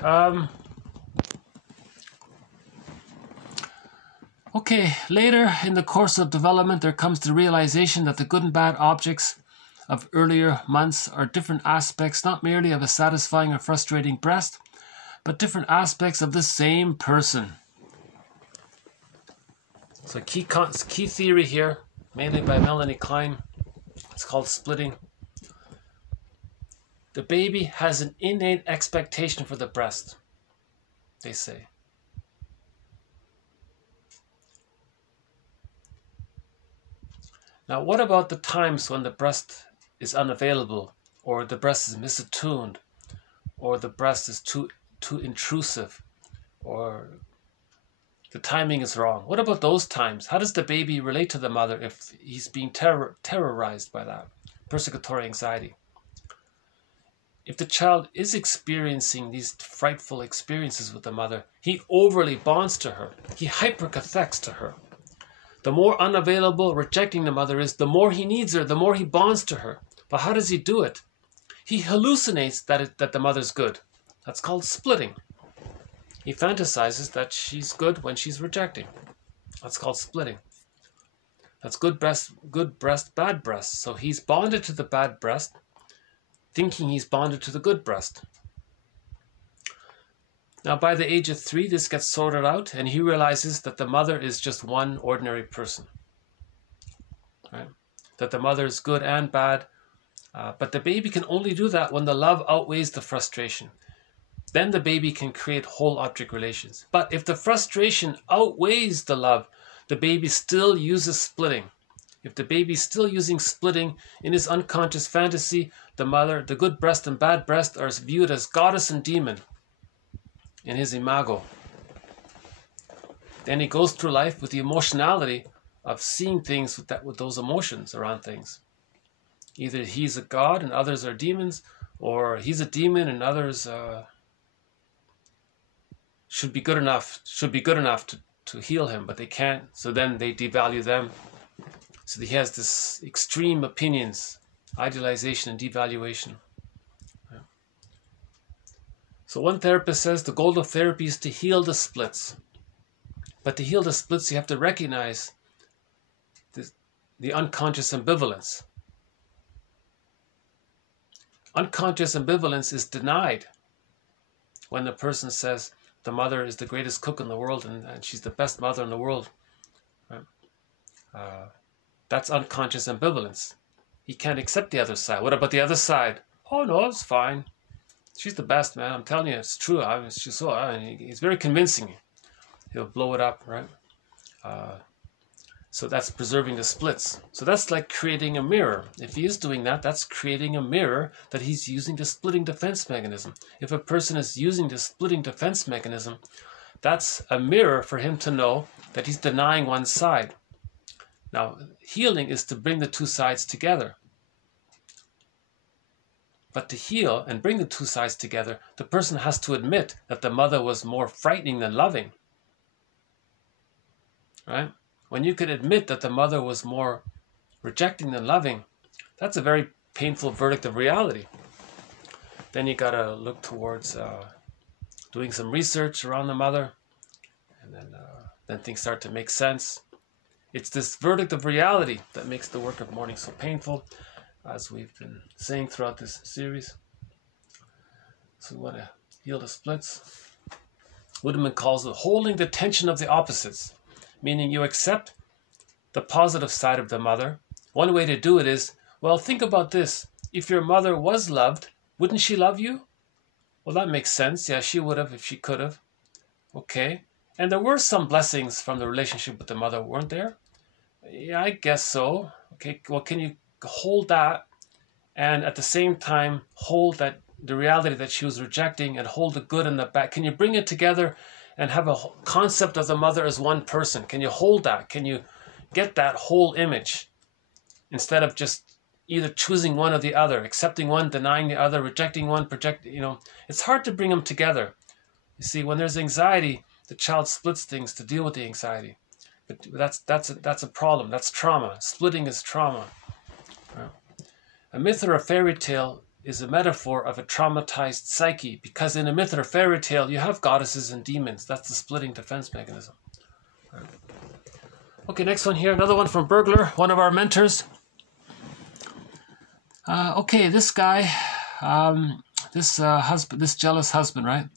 Okay, later in the course of development, there comes the realization that the good and bad objects of earlier months are different aspects, not merely of a satisfying or frustrating breast, but different aspects of the same person. So key theory here, mainly by Melanie Klein, it's called splitting. The baby has an innate expectation for the breast, they say. Now, what about the times when the breast is unavailable, or the breast is misattuned, or the breast is too intrusive, or the timing is wrong? What about those times? How does the baby relate to the mother if he's being terrorized by that persecutory anxiety? If the child is experiencing these frightful experiences with the mother, he overly bonds to her. He hypercathects to her. The more unavailable, rejecting the mother is, the more he needs her, the more he bonds to her. But how does he do it? He hallucinates that the mother's good. That's called splitting. He fantasizes that she's good when she's rejecting. That's called splitting. That's good breast, bad breast. So he's bonded to the bad breast, thinking he's bonded to the good breast. Now, by the age of 3, this gets sorted out, and he realizes that the mother is just one ordinary person. Right? That the mother is good and bad, but the baby can only do that when the love outweighs the frustration. Then the baby can create whole object relations. But if the frustration outweighs the love, the baby still uses splitting. If the baby is still using splitting in his unconscious fantasy, the mother, the good breast and bad breast, are viewed as goddess and demon in his imago. Then he goes through life with the emotionality of seeing things with those emotions around things. Either he's a god and others are demons, or he's a demon and others should be good enough to heal him, but they can't. So then they devalue them. So he has this extreme opinions, idealization and devaluation. So one therapist says the goal of therapy is to heal the splits. But to heal the splits, you have to recognize the unconscious ambivalence. Unconscious ambivalence is denied when the person says the mother is the greatest cook in the world and she's the best mother in the world. Right? That's unconscious ambivalence. He can't accept the other side. What about the other side? Oh no, it's fine. She's the best, man. I'm telling you, it's true. He's very convincing. He'll blow it up, right? So that's preserving the splits. So that's like creating a mirror. If he is doing that, that's creating a mirror that he's using the splitting defense mechanism. If a person is using the splitting defense mechanism, that's a mirror for him to know that he's denying one side. Now, healing is to bring the two sides together. But to heal and bring the two sides together, the person has to admit that the mother was more frightening than loving. Right? When you can admit that the mother was more rejecting than loving, that's a very painful verdict of reality. Then you got to look towards doing some research around the mother, and then things start to make sense. It's this verdict of reality that makes the work of mourning so painful, as we've been saying throughout this series. So we want to heal the splits. Windmills calls it holding the tension of the opposites, meaning you accept the positive side of the mother. One way to do it is, well, think about this. If your mother was loved, wouldn't she love you? Well, that makes sense. Yeah, she would have if she could have. Okay. And there were some blessings from the relationship with the mother, weren't there? Yeah, I guess so. Okay, well, can you hold that and at the same time hold that the reality that she was rejecting and hold the good and the bad? Can you bring it together and have a concept of the mother as one person? Can you hold that? Can you get that whole image instead of just either choosing one or the other, accepting one, denying the other, rejecting one, it's hard to bring them together. You see, when there's anxiety, the child splits things to deal with the anxiety. But that's a problem. That's trauma. Splitting is trauma. A myth or a fairy tale is a metaphor of a traumatized psyche, because in a myth or a fairy tale, you have goddesses and demons. That's the splitting defense mechanism. Okay, next one here. Another one from Burglar, one of our mentors. Okay, this guy, this jealous husband, right?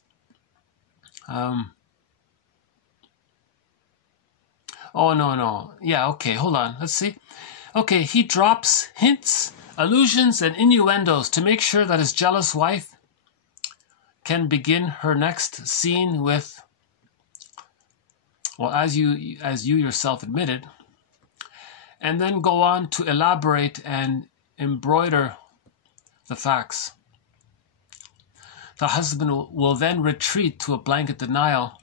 Oh, no. Yeah, okay, hold on. Let's see. Okay, he drops hints, allusions, and innuendos to make sure that his jealous wife can begin her next scene with, well, as you yourself admitted, and then go on to elaborate and embroider the facts. The husband will then retreat to a blanket denial,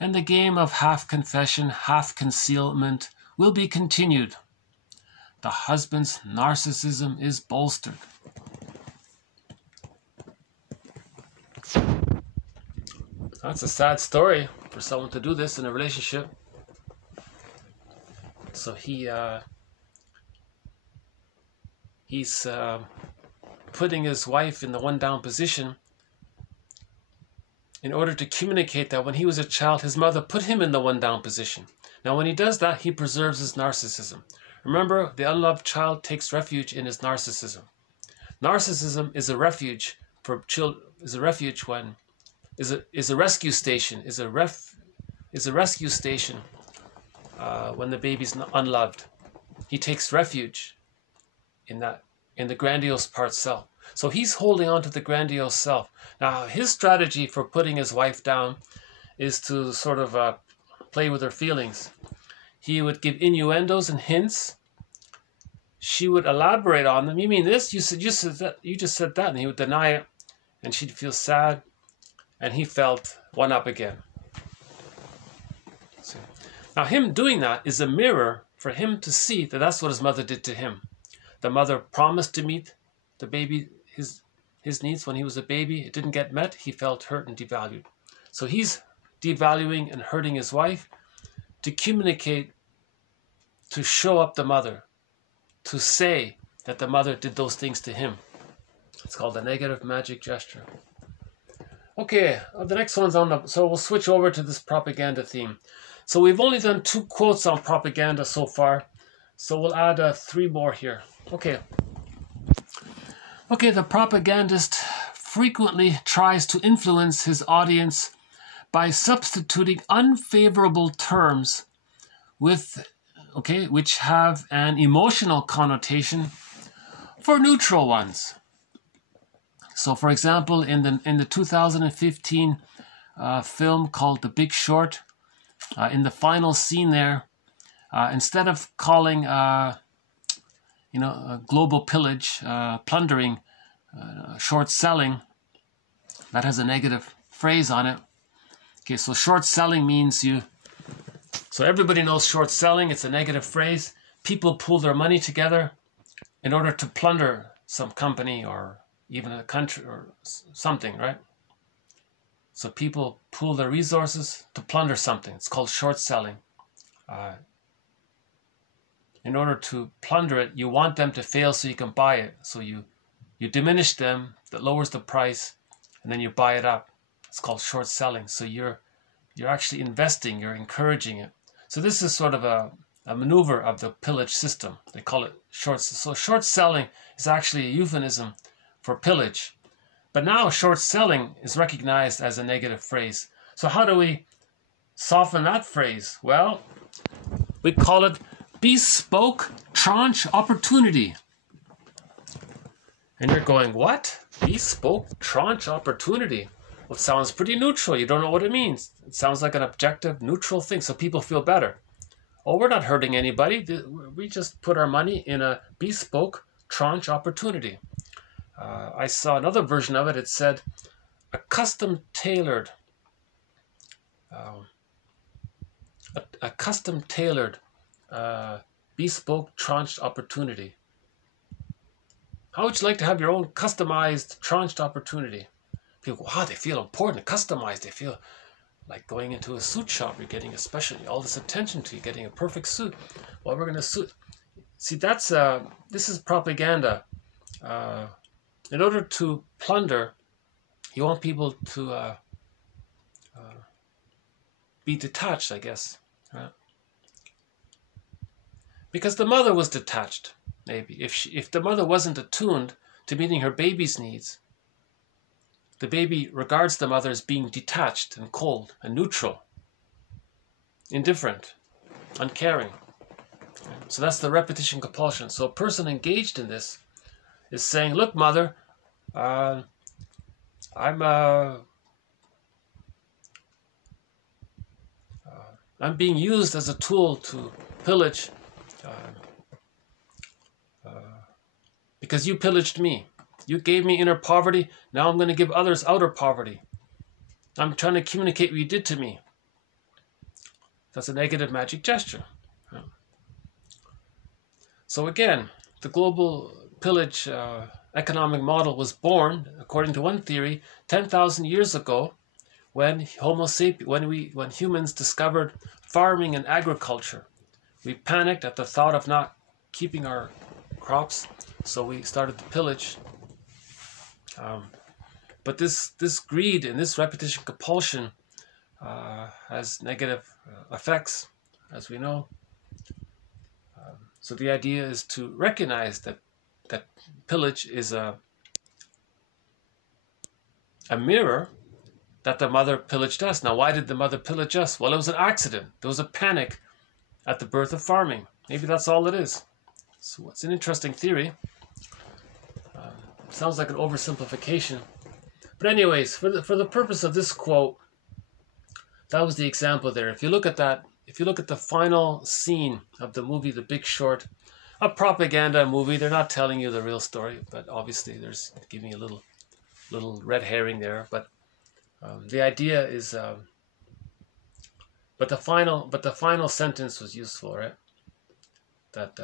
and the game of half confession, half concealment will be continued. The husband's narcissism is bolstered. That's a sad story for someone to do this in a relationship. So he's putting his wife in the one down position in order to communicate that when he was a child, his mother put him in the one down position. Now, when he does that, he preserves his narcissism. Remember, the unloved child takes refuge in his narcissism. Narcissism is a refuge for children. Is a rescue station. Is a rescue station when the baby's unloved. He takes refuge in the grandiose part self. So he's holding on to the grandiose self. Now, his strategy for putting his wife down is to sort of play with her feelings. He would give innuendos and hints. She would elaborate on them. You mean this? You said that. You just said that. And he would deny it. And she'd feel sad. And he felt one up again. See? Now, him doing that is a mirror for him to see that that's what his mother did to him. The mother promised to meet the baby, his needs when he was a baby. It didn't get met. He felt hurt and devalued. So he's devaluing and hurting his wife to communicate, to show up the mother, to say that the mother did those things to him. It's called a negative magic gesture. Okay, the next one's so we'll switch over to this propaganda theme. So we've only done 2 quotes on propaganda so far. So we'll add 3 more here. Okay, the propagandist frequently tries to influence his audience by substituting unfavorable terms which have an emotional connotation for neutral ones. So, for example, in the 2015 film called The Big Short, in the final scene there, instead of calling global pillage, plundering, short selling, that has a negative phrase on it. Okay, so short selling means so everybody knows short selling, it's a negative phrase. People pool their money together in order to plunder some company or even a country or something, right? So people pool their resources to plunder something. It's called short selling. In order to plunder it, you want them to fail so you can buy it. So you diminish them, that lowers the price, and then you buy it up. It's called short selling. So you're actually investing, you're encouraging it. So this is sort of a maneuver of the pillage system. They call it short. So short selling is actually a euphemism for pillage. But now short selling is recognized as a negative phrase. So how do we soften that phrase? Well, we call it bespoke tranche opportunity. And you're going, what? Bespoke tranche opportunity? Well, it sounds pretty neutral. You don't know what it means. It sounds like an objective, neutral thing, so people feel better. Oh, we're not hurting anybody. We just put our money in a bespoke tranche opportunity. I saw another version of it. It said a custom-tailored bespoke tranched opportunity. How would you like to have your own customized tranched opportunity? People go, wow, they feel important, customized. They feel like going into a suit shop. You're getting a special, all this attention to you, getting a perfect suit. Well, we're going to suit. See, that's this is propaganda. In order to plunder, you want people to be detached, I guess, right? Because the mother was detached. Maybe if the mother wasn't attuned to meeting her baby's needs, the baby regards the mother as being detached and cold and neutral, indifferent, uncaring. So that's the repetition compulsion. So a person engaged in this is saying, look, mother, I'm being used as a tool to pillage because you pillaged me. You gave me inner poverty. Now I'm going to give others outer poverty. I'm trying to communicate what you did to me. That's a negative magic gesture. So again, the global pillage economic model was born, according to one theory, 10,000 years ago, when when humans discovered farming and agriculture. We panicked at the thought of not keeping our crops, so we started to pillage. But this greed and this repetition compulsion has negative effects, as we know. So the idea is to recognize that pillage is a mirror that the mother pillaged us. Now, why did the mother pillage us? Well, it was an accident. There was a panic at the birth of farming. Maybe that's all it is. So it's an interesting theory. Sounds like an oversimplification. But anyways, for the purpose of this quote, that was the example there. If you look at that, if you look at the final scene of the movie The Big Short, a propaganda movie, they're not telling you the real story, but obviously there's giving you a little red herring there. But the idea is, but the final sentence was useful, right? That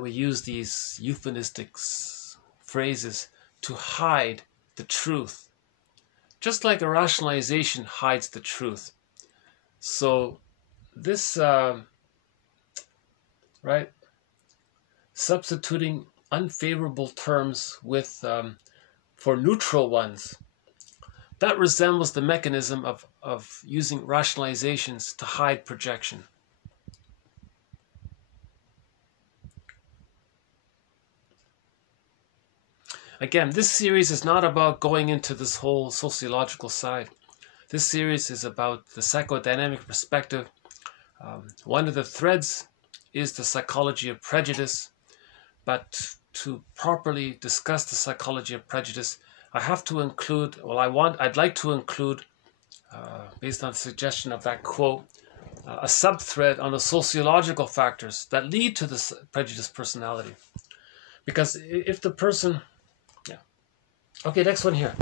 we use these euphemistic phrases to hide the truth, just like a rationalization hides the truth. So this, right, substituting unfavorable terms with for neutral ones, that resembles the mechanism of using rationalizations to hide projection. Again, this series is not about going into this whole sociological side. This series is about the psychodynamic perspective. One of the threads is the psychology of prejudice. But to properly discuss the psychology of prejudice, I have to include, I'd like to include, based on the suggestion of that quote, a subthread on the sociological factors that lead to this prejudiced personality. Because if the person... Okay, next one here.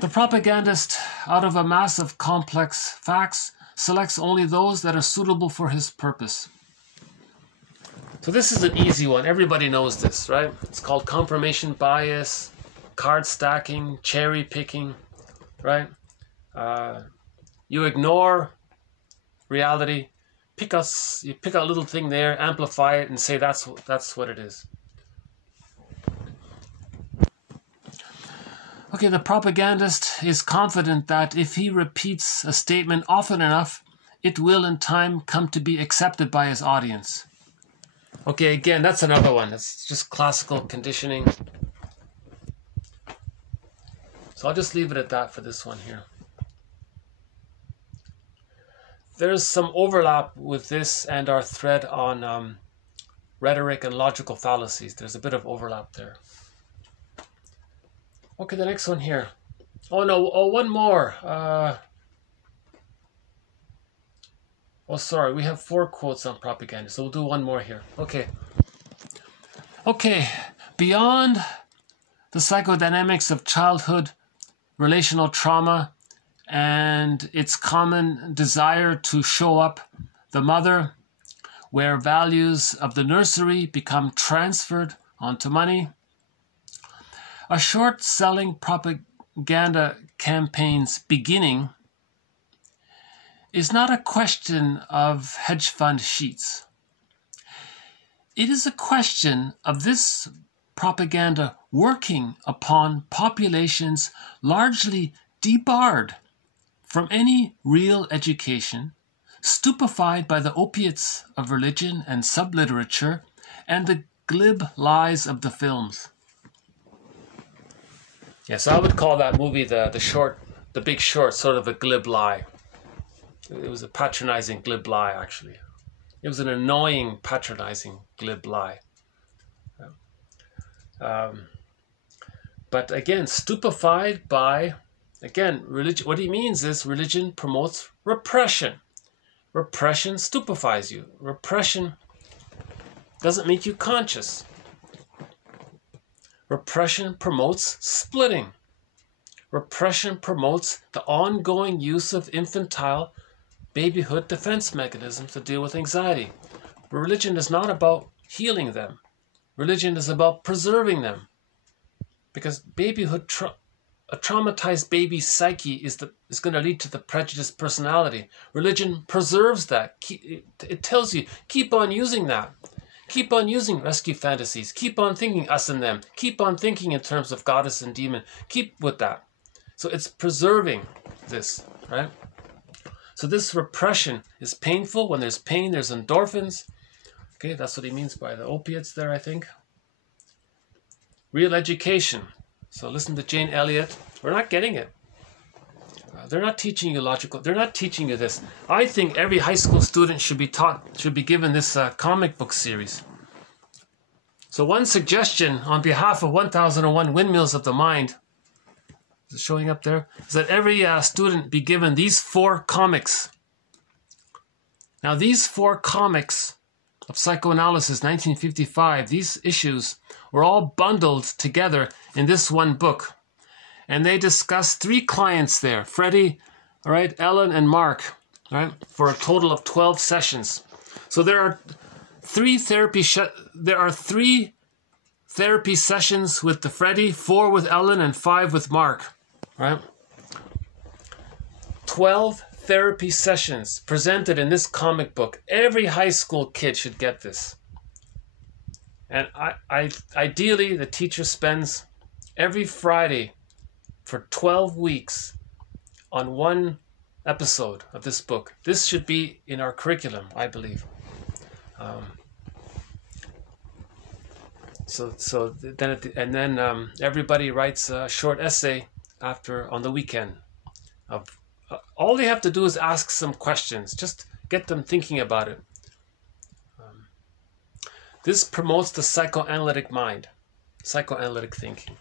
The propagandist, out of a mass of complex facts, selects only those that are suitable for his purpose. So this is an easy one. Everybody knows this, right? It's called confirmation bias, card stacking, cherry picking, right? You ignore reality, you pick a little thing there, amplify it, and say that's what it is. Okay, the propagandist is confident that if he repeats a statement often enough, it will in time come to be accepted by his audience. Okay, again, that's another one. It's just classical conditioning. So I'll just leave it at that for this one here. There's some overlap with this and our thread on rhetoric and logical fallacies. There's a bit of overlap there. Okay, the next one here. Oh no, one more. Oh, sorry, we have 4 quotes on propaganda, so we'll do one more here. Okay. Okay, beyond the psychodynamics of childhood relational trauma and its common desire to show up the mother, where values of the nursery become transferred onto money, a short-selling propaganda campaign's beginning is not a question of hedge fund sheets. It is a question of this propaganda working upon populations largely debarred from any real education, stupefied by the opiates of religion and subliterature and the glib lies of the films. Yes, I would call that movie The Big Short sort of a glib lie. It was a patronizing glib lie, actually. It was an annoying, patronizing glib lie. But again, stupefied by, again, religion. What he means is religion promotes repression. Repression stupefies you. Repression doesn't make you conscious. Repression promotes splitting. Repression promotes the ongoing use of infantile babyhood defense mechanisms to deal with anxiety. Religion is not about healing them. Religion is about preserving them. Because babyhood, a traumatized baby's psyche is going to lead to the prejudiced personality. Religion preserves that. It tells you, keep on using that. Keep on using rescue fantasies. Keep on thinking us and them. Keep on thinking in terms of goddess and demon. Keep with that. So it's preserving this, right? So this repression is painful. When there's pain, there's endorphins. Okay, that's what he means by the opiates there, I think. Real education. So listen to Jane Elliott. We're not getting it. They're not teaching you logical. They're not teaching you this. I think every high school student should be given this comic book series. So one suggestion on behalf of 1001 Windmills of the Mind, is it showing up there? Is that every student be given these 4 comics. Now these 4 comics of psychoanalysis, 1955, these issues were all bundled together in this one book. And they discuss 3 clients there, Freddie, all right, Ellen, and Mark, all right, for a total of 12 sessions. So there are 3 therapy sessions with the Freddie, 4 with Ellen, and 5 with Mark, right? 12 therapy sessions presented in this comic book. Every high school kid should get this. And ideally, the teacher spends every Friday for 12 weeks on one episode of this book. This should be in our curriculum, I believe. So then everybody writes a short essay on the weekend. All they have to do is ask some questions. Just get them thinking about it. This promotes the psychoanalytic mind, psychoanalytic thinking.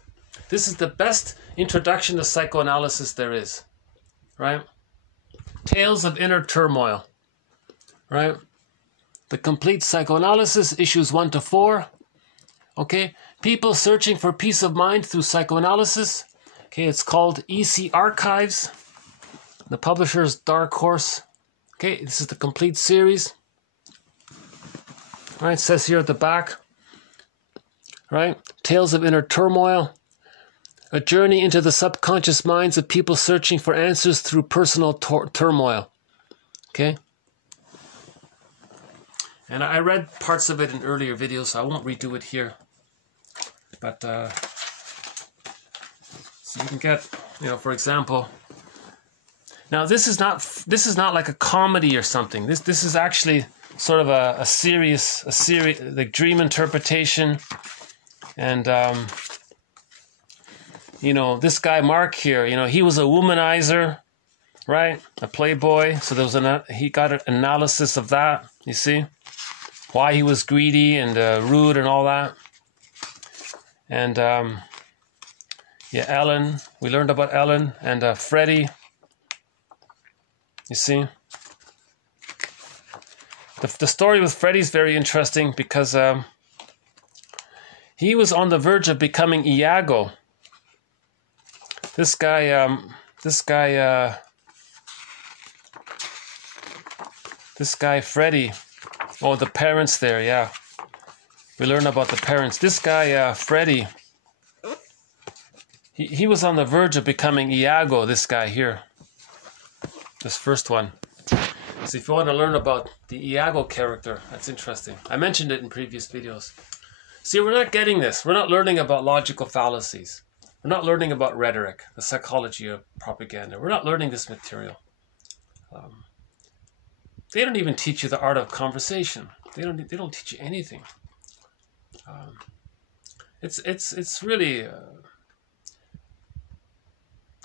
This is the best introduction to psychoanalysis there is, right? Tales of Inner Turmoil, right? The Complete Psychoanalysis, issues 1 to 4. Okay, people searching for peace of mind through psychoanalysis. Okay, it's called EC Archives. The publisher's Dark Horse. Okay, this is the complete series. Right, it says here at the back. Right, Tales of Inner Turmoil. A journey into the subconscious minds of people searching for answers through personal turmoil. Okay? And I read parts of it in earlier videos, so I won't redo it here. But, so you can get, for example, now this is not like a comedy or something. This is actually sort of a serious, like dream interpretation. And, this guy Mark here, he was a womanizer, right? A playboy. So he got an analysis of that, you see? Why he was greedy and rude and all that. And, Ellen. We learned about Ellen and Freddie. You see? The story with Freddie is very interesting because He was on the verge of becoming Iago. This guy, Freddy. Oh, the parents there, yeah. We learn about the parents. This guy, Freddy, he was on the verge of becoming Iago, this guy here. This first one. So if you want to learn about the Iago character, that's interesting. I mentioned it in previous videos. See, we're not getting this. We're not learning about logical fallacies. We're not learning about rhetoric, the psychology of propaganda. We're not learning this material. They don't even teach you the art of conversation. They don't teach you anything. It's really.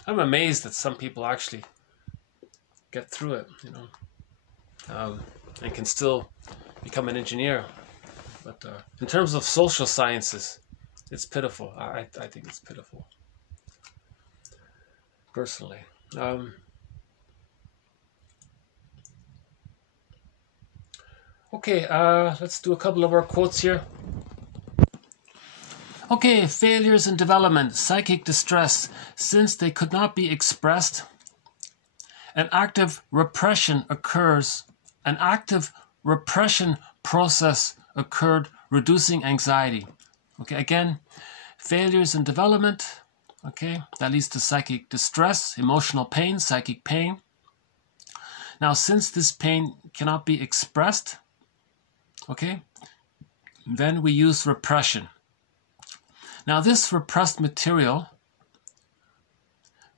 I'm amazed that some people actually get through it, you know, and can still become an engineer. But in terms of social sciences, it's pitiful. I think it's pitiful, personally. Okay, let's do a couple of our quotes here. Okay, failures in development, psychic distress, since they could not be expressed, an active repression occurs. An active repression process occurred, reducing anxiety. Okay, again, failures in development, okay, that leads to psychic distress, emotional pain, psychic pain. Now, since this pain cannot be expressed, okay, then we use repression. Now, this repressed material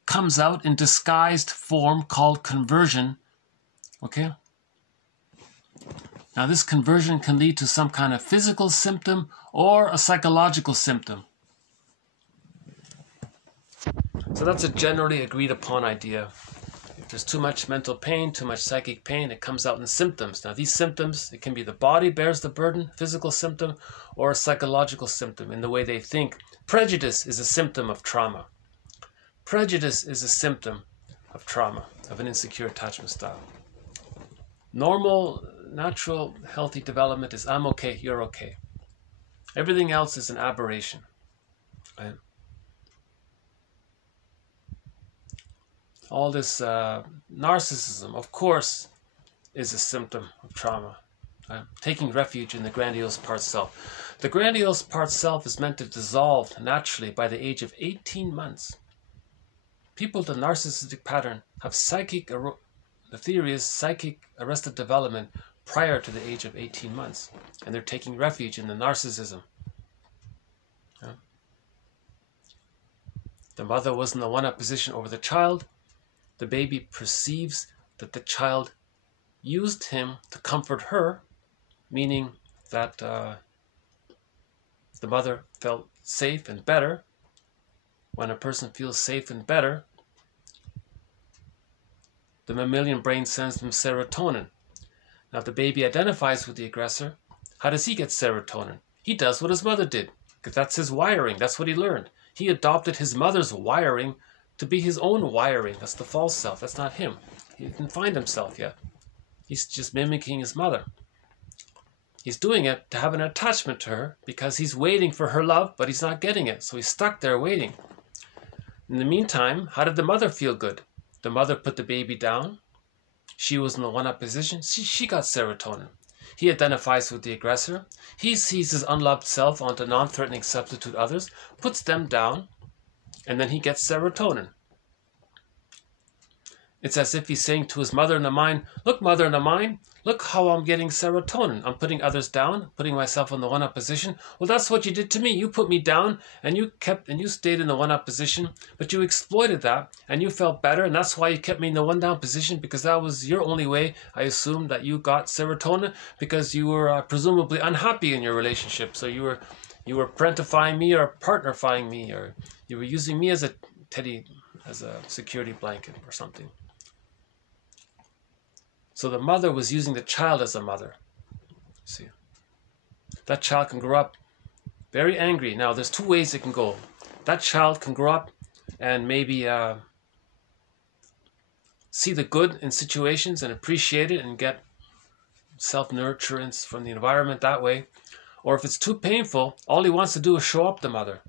comes out in disguised form called conversion, okay? Now, this conversion can lead to some kind of physical symptom or a psychological symptom. So that's a generally agreed upon idea. If there's too much mental pain, too much psychic pain, it comes out in symptoms. Now, these symptoms, it can be the body bears the burden, physical symptom, or a psychological symptom in the way they think. Prejudice is a symptom of trauma. Prejudice is a symptom of trauma, of an insecure attachment style. Normal, natural, healthy development is I'm okay, you're okay. Everything else is an aberration. Right? All this narcissism, of course, is a symptom of trauma. Taking refuge in the grandiose part self. The grandiose part self is meant to dissolve naturally by the age of 18 months. People with a narcissistic pattern have the theory is psychic arrested development prior to the age of 18 months. And they're taking refuge in the narcissism. Yeah. The mother was in the one-up position over the child. The baby perceives that the child used him to comfort her, meaning that the mother felt safe and better. When a person feels safe and better, the mammalian brain sends them serotonin. Now, if the baby identifies with the aggressor, how does he get serotonin? He does what his mother did, because that's his wiring. That's what he learned. He adopted his mother's wiring to be his own wiring. That's the false self. That's not him. He didn't find himself yet. He's just mimicking his mother. He's doing it to have an attachment to her because he's waiting for her love, but he's not getting it. So he's stuck there waiting. In the meantime, how did the mother feel good? The mother put the baby down. She was in the one-up position. She got serotonin. He identifies with the aggressor. He sees his unloved self onto non-threatening substitute others, puts them down, and then he gets serotonin. It's as if he's saying to his mother in the mind, look, mother in the mind, look how I'm getting serotonin. I'm putting others down, putting myself in the one-up position. Well, that's what you did to me. You put me down and you stayed in the one-up position, but you exploited that and you felt better, and that's why you kept me in the one-down position, because that was your only way, I assumed, that you got serotonin, because you were presumably unhappy in your relationship. So you were parentifying me or partnerifying me, or you were using me as a teddy, as a security blanket or something. So the mother was using the child as a mother. See, that child can grow up very angry. Now, there's two ways it can go. That child can grow up and maybe see the good in situations and appreciate it and get self-nurturance from the environment that way. or if it's too painful, all he wants to do is show up the mother.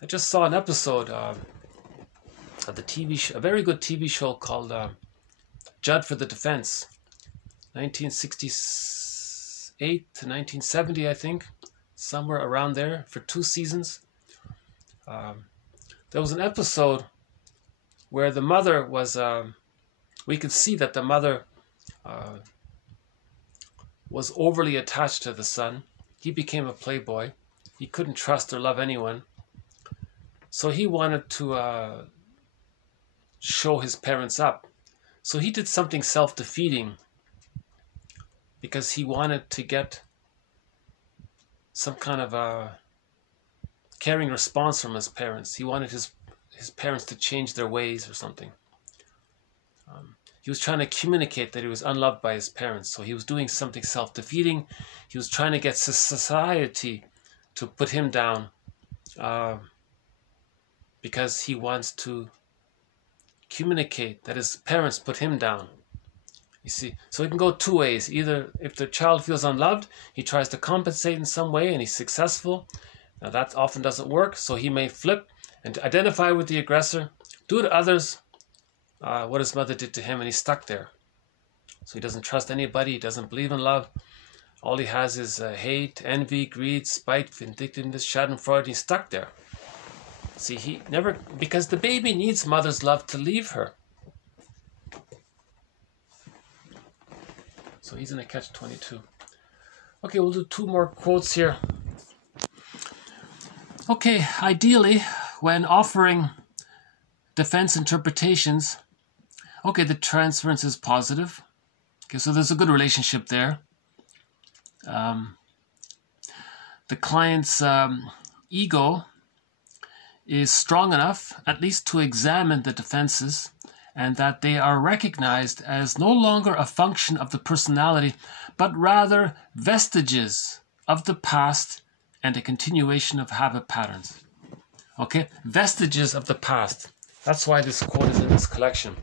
I just saw an episode of the TV show, a very good TV show called Judd for the Defense, 1968 to 1970, I think, somewhere around there, for 2 seasons. There was an episode where the mother was, we could see that the mother was overly attached to the son. He became a playboy. He couldn't trust or love anyone. So he wanted to show his parents up. So he did something self-defeating because he wanted to get some kind of a caring response from his parents. He wanted his parents to change their ways or something. He was trying to communicate that he was unloved by his parents. So he was doing something self-defeating. He was trying to get society to put him down because he wants to communicate that his parents put him down. You see, so it can go 2 ways. Either if the child feels unloved, he tries to compensate in some way and he's successful. Now that often doesn't work, so he may flip and identify with the aggressor, do to others what his mother did to him, and he's stuck there. So he doesn't trust anybody, he doesn't believe in love. All he has is hate, envy, greed, spite, vindictiveness, schadenfreude. He's stuck there. See, he never, because the baby needs mother's love to leave her. So he's in a catch-22. Okay, we'll do 2 more quotes here. Okay, ideally, when offering defense interpretations, okay, the transference is positive. Okay, so there's a good relationship there. The client's ego is strong enough, at least to examine the defenses, and that they are recognized as no longer a function of the personality, but rather vestiges of the past and a continuation of habit patterns. Okay, vestiges of the past. That's why this quote is in this collection.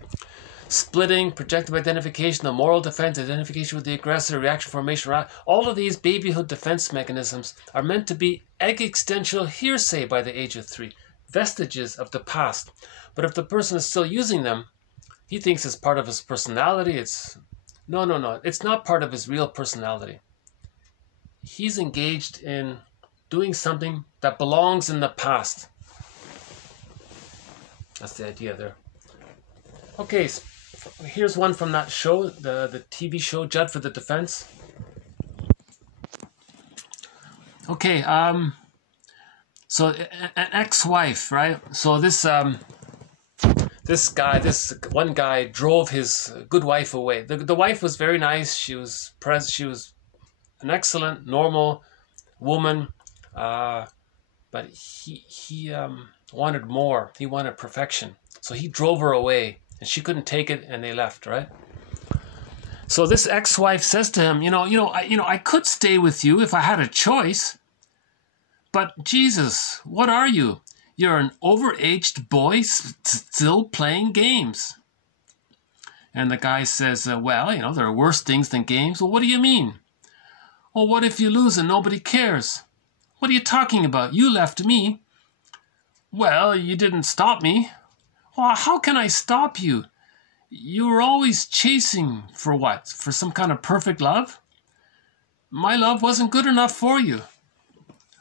Splitting, projective identification, the moral defense, identification with the aggressor, reaction formation, all of these babyhood defense mechanisms are meant to be existential hearsay by the age of 3, vestiges of the past. But if the person is still using them, he thinks it's part of his personality. No, it's not part of his real personality. He's engaged in doing something that belongs in the past. That's the idea there. Okay, so here's one from that show, the TV show, Judd for the Defense. Okay, so an ex-wife, right? So this one guy drove his good wife away. The wife was very nice. She was an excellent, normal woman, but he wanted more. He wanted perfection. So he drove her away, and she couldn't take it, and they left, right? So this ex-wife says to him, I could stay with you if I had a choice, but Jesus, what are you? You're an overaged boy still playing games. And the guy says, well, there are worse things than games. Well, what do you mean? Well, what if you lose and nobody cares? What are you talking about? You left me. Well, you didn't stop me. Well, how can I stop you? You were always chasing for what? For some kind of perfect love? My love wasn't good enough for you.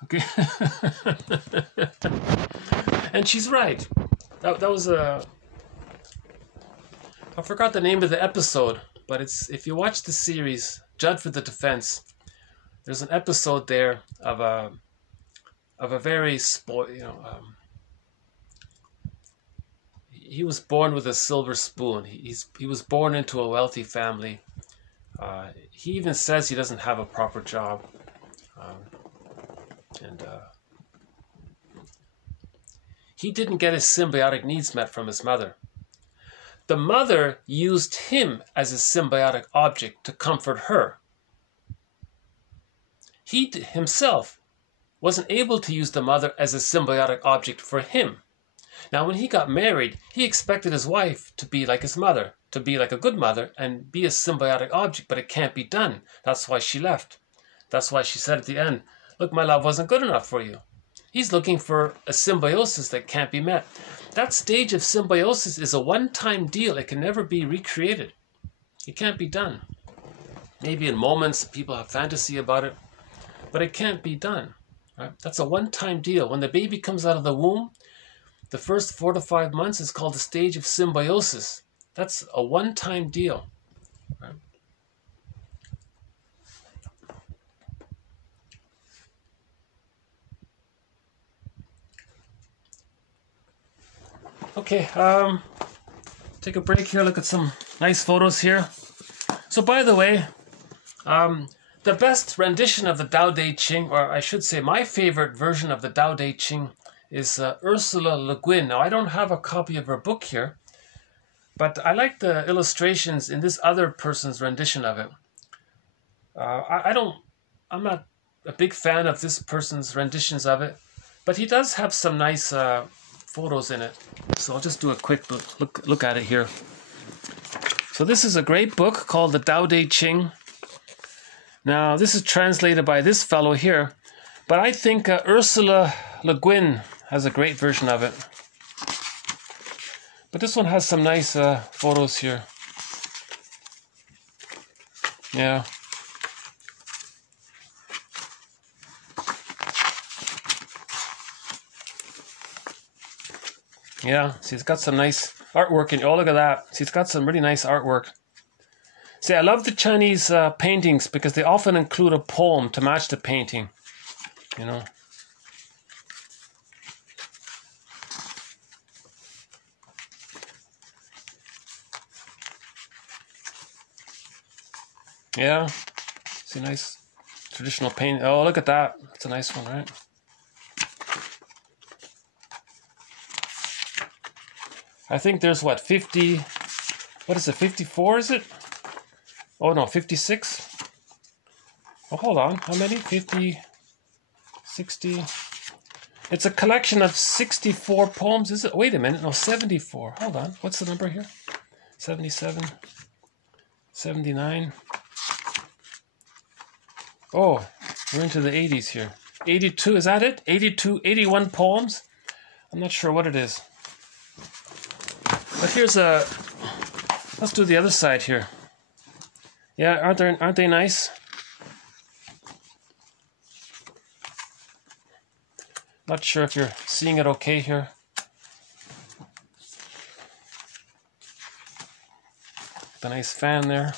Okay? And she's right. That was I forgot the name of the episode, but if you watch the series, Judd for the Defense, there's an episode there of a very he was born with a silver spoon. He was born into a wealthy family. He even says he doesn't have a proper job. He didn't get his symbiotic needs met from his mother. The mother used him as a symbiotic object to comfort her. He himself wasn't able to use the mother as a symbiotic object for him. Now, when he got married, he expected his wife to be like his mother, to be like a good mother and be a symbiotic object, but it can't be done. That's why she left. That's why she said at the end, look, my love wasn't good enough for you. He's looking for a symbiosis that can't be met. That stage of symbiosis is a one-time deal. It can never be recreated. It can't be done. Maybe in moments people have fantasy about it, but it can't be done. Right? That's a one-time deal. When the baby comes out of the womb, the first 4 to 5 months is called the stage of symbiosis. That's a one-time deal. Right? Okay, take a break here, look at some nice photos here. So by the way, the best rendition of the Tao Te Ching, or I should say my favorite version of the Tao Te Ching, is Ursula Le Guin. Now I don't have a copy of her book here, but I like the illustrations in this other person's rendition of it. I'm not a big fan of this person's renditions of it, but he does have some nice photos in it. So I'll just do a quick look at it here. So this is a great book called the Tao Te Ching. Now this is translated by this fellow here, but I think Ursula Le Guin has a great version of it. But this one has some nice photos here. Yeah. Yeah, see, it's got some nice artwork in it. Oh, look at that. See, it's got some really nice artwork. See, I love the Chinese paintings because they often include a poem to match the painting, you know. Yeah, see, nice traditional painting. Oh, look at that. That's a nice one, right? I think there's what, 50, what is it, 54 is it? Oh no, 56? Oh, hold on, how many? 50, 60. It's a collection of 64 poems, is it? Wait a minute, no, 74. Hold on, what's the number here? 77, 79. Oh, we're into the 80s here. 82, is that it? 82, 81 poems? I'm not sure what it is. But here's a, let's do the other side here. Yeah, aren't they nice? Not sure if you're seeing it okay here. The nice fan there.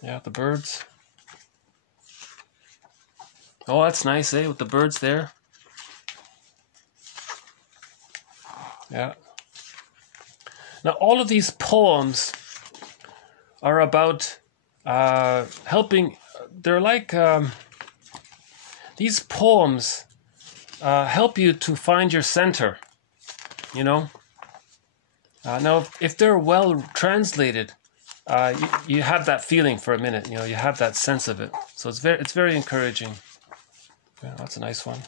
Yeah, the birds. Oh, that's nice, eh, with the birds there. Yeah. Now, all of these poems are about helping. They're like these poems help you to find your center. You know. Now, if they're well translated, you have that feeling for a minute. You know, you have that sense of it. So it's very encouraging. Yeah, that's a nice one.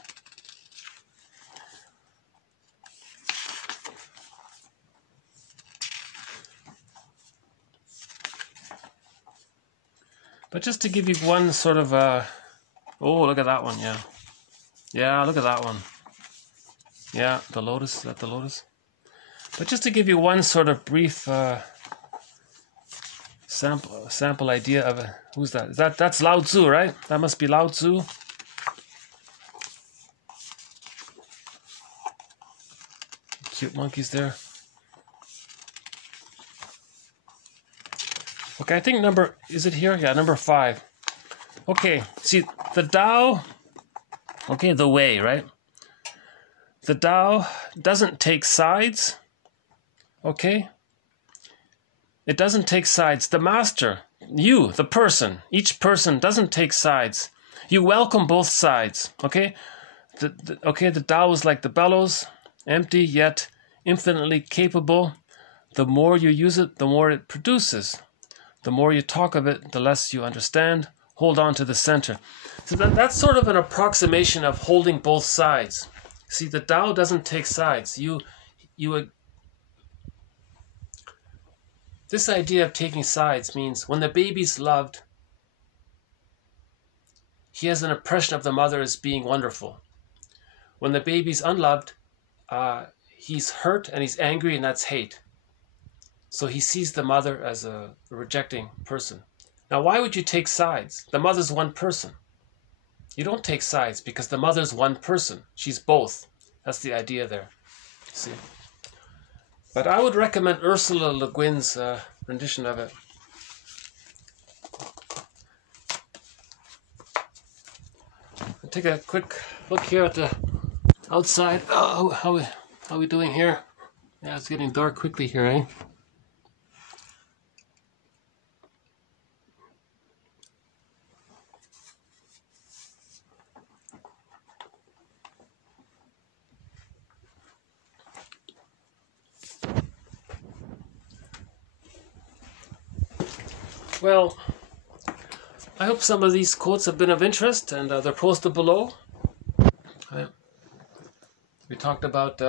But just to give you one sort of, oh, look at that one, yeah. Yeah, look at that one. Yeah, the lotus, is that the lotus? But just to give you one sort of brief sample idea of it. Who's that? That's Lao Tzu, right? That must be Lao Tzu. Cute monkeys there. Okay, I think is it here? Yeah, number 5. Okay, see, the Tao, okay, the way, right? The Tao doesn't take sides, okay? It doesn't take sides. The master, you, the person, each person doesn't take sides. You welcome both sides, okay? The Tao is like the bellows, empty yet infinitely capable. The more you use it, the more it produces. The more you talk of it, the less you understand. Hold on to the center. So that's sort of an approximation of holding both sides. See, the Tao doesn't take sides. This idea of taking sides means when the baby's loved, he has an impression of the mother as being wonderful. When the baby's unloved, he's hurt and he's angry, and that's hate. So he sees the mother as a rejecting person. Now, why would you take sides? The mother's one person. You don't take sides because the mother's one person. She's both. That's the idea there. See? But I would recommend Ursula Le Guin's rendition of it. I'll take a quick look here at the outside. Oh, how are we doing here? Yeah, it's getting dark quickly here, eh? Well, I hope some of these quotes have been of interest, and they're posted below. We talked about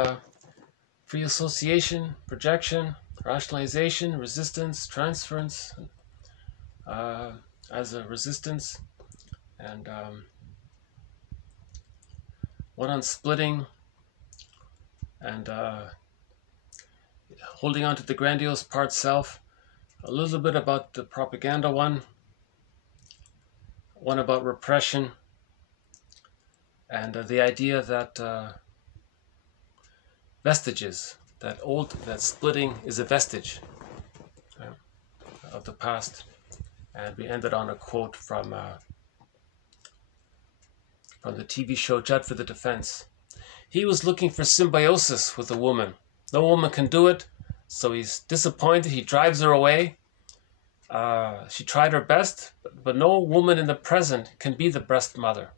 free association, projection, rationalization, resistance, transference as a resistance, and one on splitting and holding on to the grandiose part self. A little bit about the propaganda one about repression, and the idea that vestiges, that splitting is a vestige of the past. And we ended on a quote from the TV show Judd for the Defense. He was looking for symbiosis with a woman. No woman can do it, so he's disappointed. He drives her away. She tried her best, but no woman in the present can be the breast mother.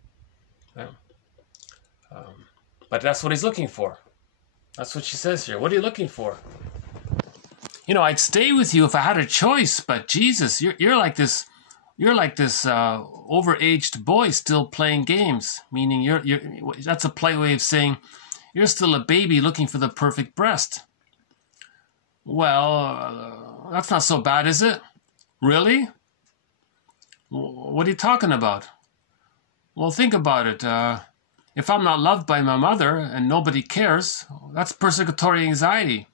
But that's what he's looking for. That's what she says here. What are you looking for? You know, I'd stay with you if I had a choice, but Jesus, you're like this overaged boy still playing games. Meaning that's a polite way of saying you're still a baby looking for the perfect breast. Well, that's not so bad, is it? Really? What are you talking about? Well, think about it. If I'm not loved by my mother and nobody cares, that's persecutory anxiety.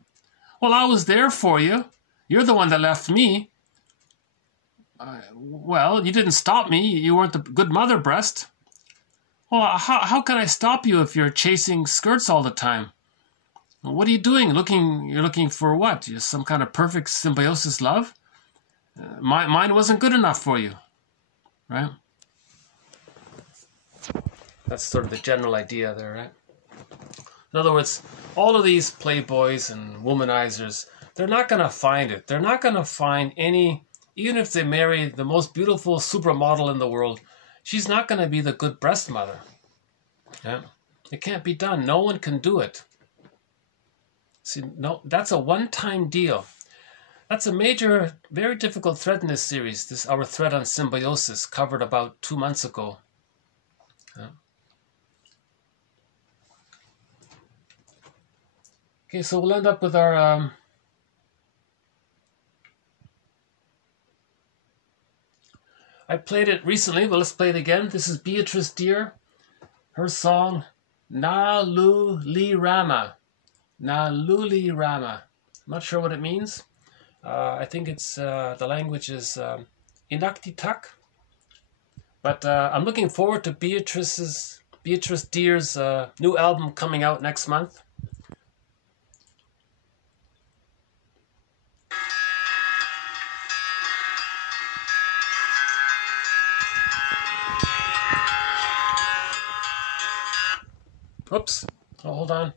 Well, I was there for you. You're the one that left me. Well, you didn't stop me. You weren't the good mother breast. Well, how can I stop you if you're chasing skirts all the time? What are you doing? You're looking for what? Just some kind of perfect symbiosis love? Mine wasn't good enough for you, right? That's sort of the general idea there, right? In other words, all of these playboys and womanizers, they're not going to find it. They're not going to find any, even if they marry the most beautiful supermodel in the world, she's not going to be the good breast mother. Yeah? It can't be done. No one can do it. See, no, that's a one-time deal. That's a major, very difficult thread in this series. Our thread on symbiosis, covered about 2 months ago. Yeah. Okay, so we'll end up with our I played it recently, but let's play it again. This is Beatrice Deer, her song Na Luli Rama. Na Luli Rama. I'm not sure what it means. I think it's the language is Inuktitut. But I'm looking forward to Beatrice Deer's new album coming out next month. Oops. Oh, hold on.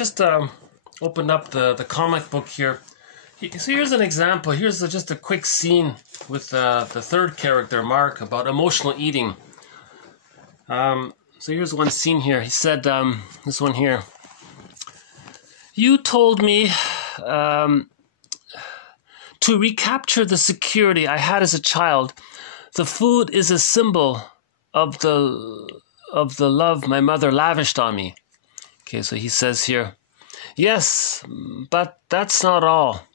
just opened up the comic book here. So here's an example. Here's just a quick scene with the third character, Mark, about emotional eating. So here's one scene here. He said, this one here. You told me to recapture the security I had as a child. The food is a symbol of the love my mother lavished on me. Okay, so he says here, yes, but that's not all.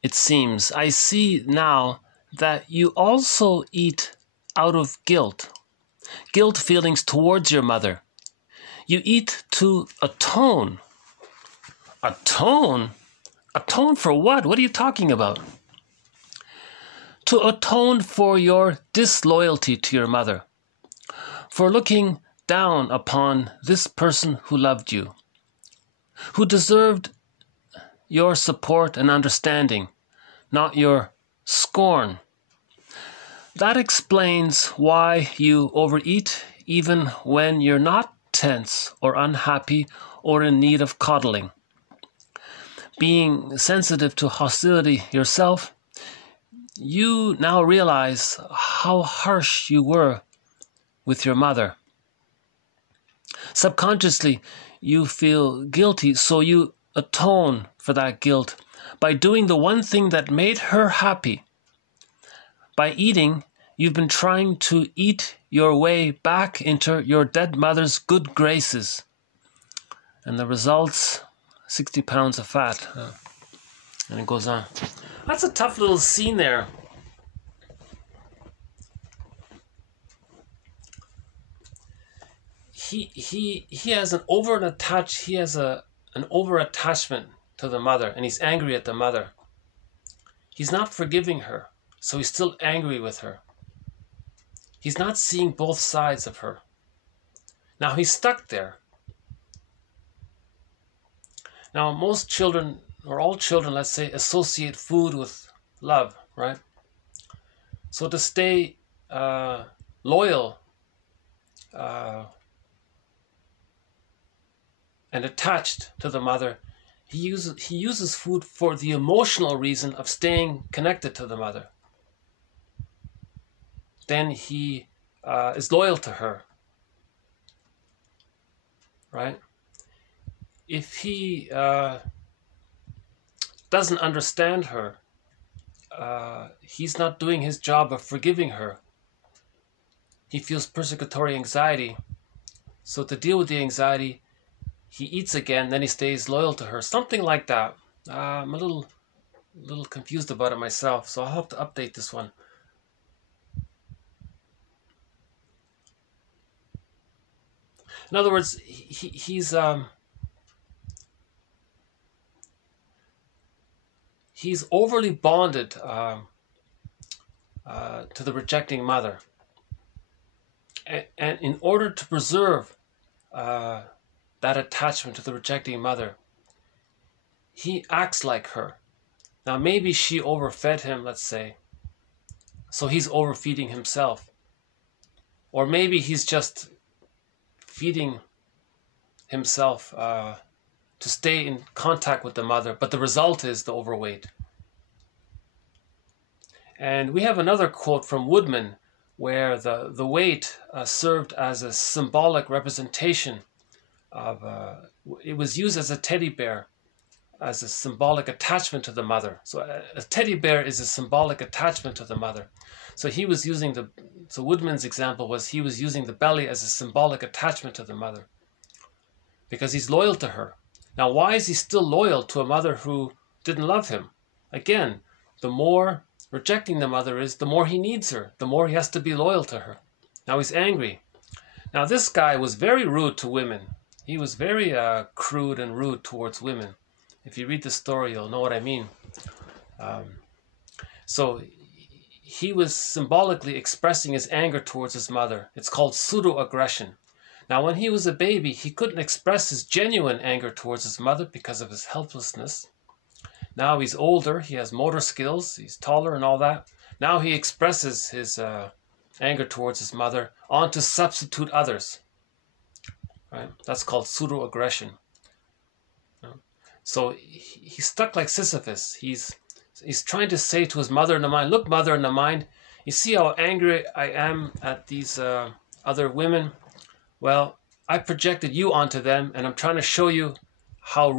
It seems I see now that you also eat out of guilt feelings towards your mother. You eat to atone. Atone? Atone for what? What are you talking about? To atone for your disloyalty to your mother, for looking down upon this person who loved you, who deserved your support and understanding, not your scorn. That explains why you overeat even when you're not tense or unhappy or in need of coddling. Being sensitive to hostility yourself, you now realize how harsh you were with your mother. Subconsciously, you feel guilty, so you atone for that guilt by doing the one thing that made her happy. By eating, you've been trying to eat your way back into your dead mother's good graces. And the results, 60 pounds of fat. And it goes on. That's a tough little scene there. He has an over-attachment to the mother, and he's angry at the mother. He's not forgiving her, so he's still angry with her. He's not seeing both sides of her. Now he's stuck there. Now most children, or all children, let's say, associate food with love, right? So to stay loyal and attached to the mother, he uses food for the emotional reason of staying connected to the mother. Then he is loyal to her, right? If he doesn't understand her, he's not doing his job of forgiving her. He feels persecutory anxiety. So to deal with the anxiety, he eats again, then he stays loyal to her. Something like that. I'm a little confused about it myself, so I'll have to update this one. In other words, he's overly bonded to the rejecting mother. And in order to preserve that attachment to the rejecting mother, he acts like her. Now maybe she overfed him, let's say, so he's overfeeding himself. Or maybe he's just feeding himself to stay in contact with the mother, but the result is the overweight. And we have another quote from Woodman where the weight served as a symbolic representation of, it was used as a teddy bear, as a symbolic attachment to the mother. So a teddy bear is a symbolic attachment to the mother. So he was using so Woodman's example was he was using the belly as a symbolic attachment to the mother because he's loyal to her. Now, why is he still loyal to a mother who didn't love him? Again, the more rejecting the mother is, the more he needs her, the more he has to be loyal to her. Now he's angry. Now this guy was very rude to women. He was very crude and rude towards women. If you read the story, you'll know what I mean. So he was symbolically expressing his anger towards his mother. It's called pseudo-aggression. Now when he was a baby, he couldn't express his genuine anger towards his mother because of his helplessness. Now he's older, he has motor skills, he's taller and all that. Now he expresses his anger towards his mother onto substitute others. Right? That's called pseudo-aggression. So he's stuck like Sisyphus. He's trying to say to his mother in the mind, look, mother in the mind, you see how angry I am at these other women? Well, I projected you onto them, and I'm trying to show you how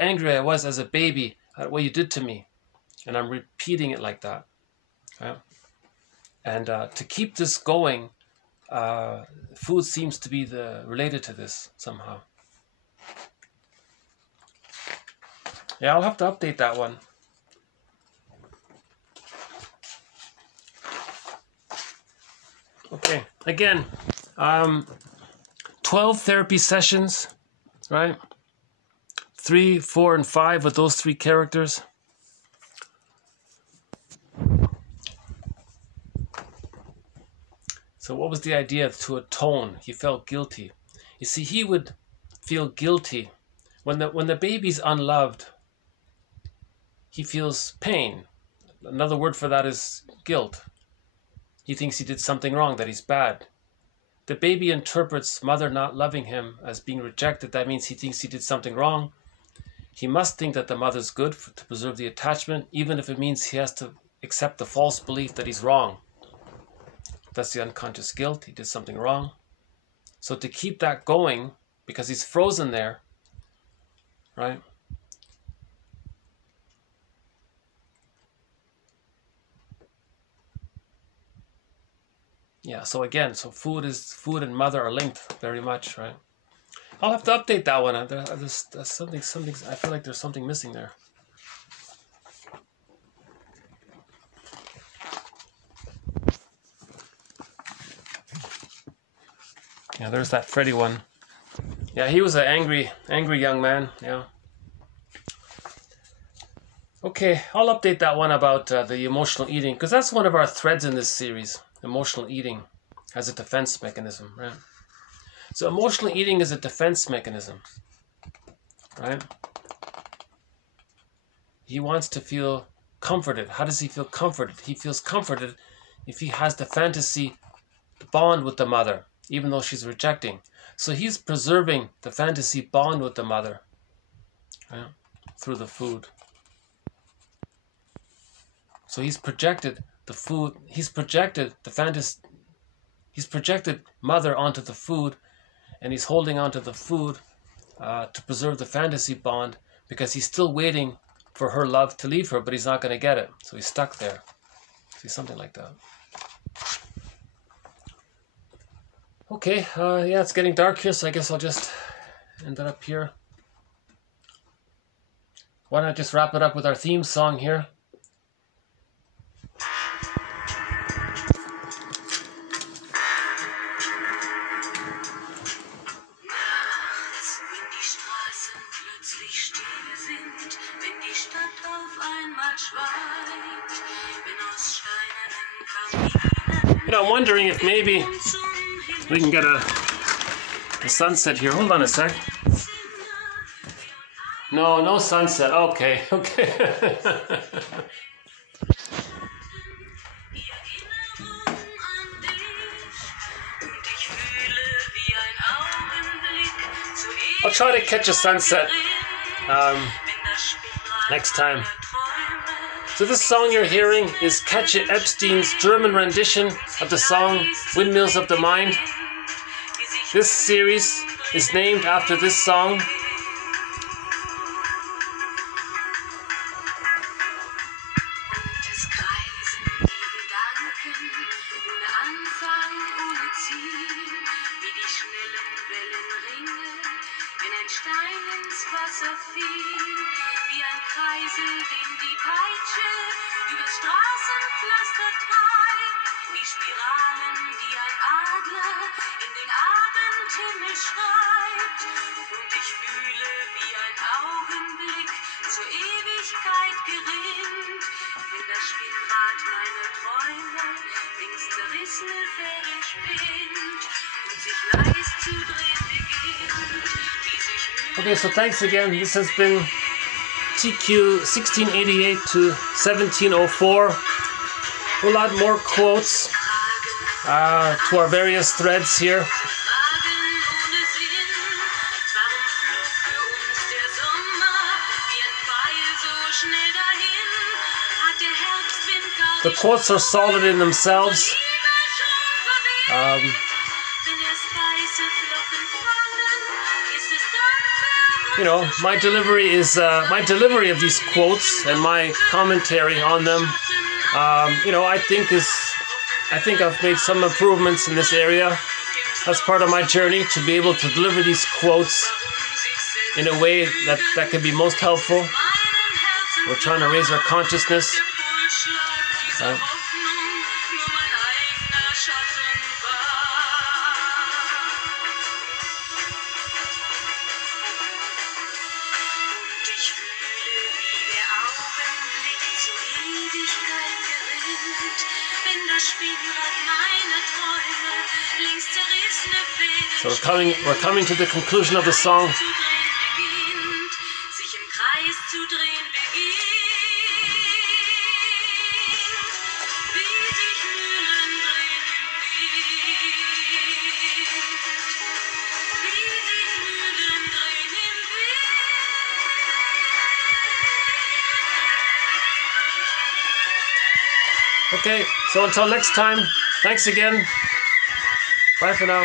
angry I was as a baby at what you did to me. And I'm repeating it like that. Okay? And to keep this going, food seems to be related to this somehow. Yeah, I'll have to update that one. Okay, again, 12 therapy sessions, right? 3, 4, and 5 with those 3 characters. So what was the idea? To atone. He felt guilty. You see, he would feel guilty when the baby's unloved. He feels pain. Another word for that is guilt. He thinks he did something wrong, that he's bad. The baby interprets mother not loving him as being rejected. That means he thinks he did something wrong. He must think that the mother's good to preserve the attachment, even if it means he has to accept the false belief that he's wrong. That's the unconscious guilt. He did something wrong. So to keep that going, because he's frozen there, right? Yeah, so again, food and mother are linked very much, right? I'll have to update that one. There's something, I feel like there's something missing there. Yeah, there's that Freddy one. Yeah, he was an angry young man, yeah. Okay, I'll update that one about the emotional eating, because that's one of our threads in this series. Emotional eating as a defense mechanism, right? So emotional eating is a defense mechanism, right? He wants to feel comforted. How does he feel comforted? He feels comforted if he has the fantasy bond with the mother, even though she's rejecting. So he's preserving the fantasy bond with the mother, right? Through the food. So he's projected the food, he's projected mother onto the food, and he's holding onto the food to preserve the fantasy bond, because he's still waiting for her love to leave her, but he's not going to get it. So he's stuck there. See, something like that. Okay, yeah, it's getting dark here, so I guess I'll just end it up here. Why not just wrap it up with our theme song here? You know, I'm wondering if maybe we can get a sunset here. Hold on a sec. No sunset. Okay. I'll try to catch a sunset next time. So this song you're hearing is Katja Epstein's German rendition of the song Windmills of the Mind. This series is named after this song. Okay, so thanks again. This has been TQ 1688 to 1704. A whole lot more quotes to our various threads here. The quotes are solid in themselves. You know, my delivery of these quotes and my commentary on them, you know, I think I've made some improvements in this area. That's part of my journey, to be able to deliver these quotes in a way that can be most helpful. We're trying to raise our consciousness. So we're coming to the conclusion of the song. Okay, so until next time, thanks again. Bye for now.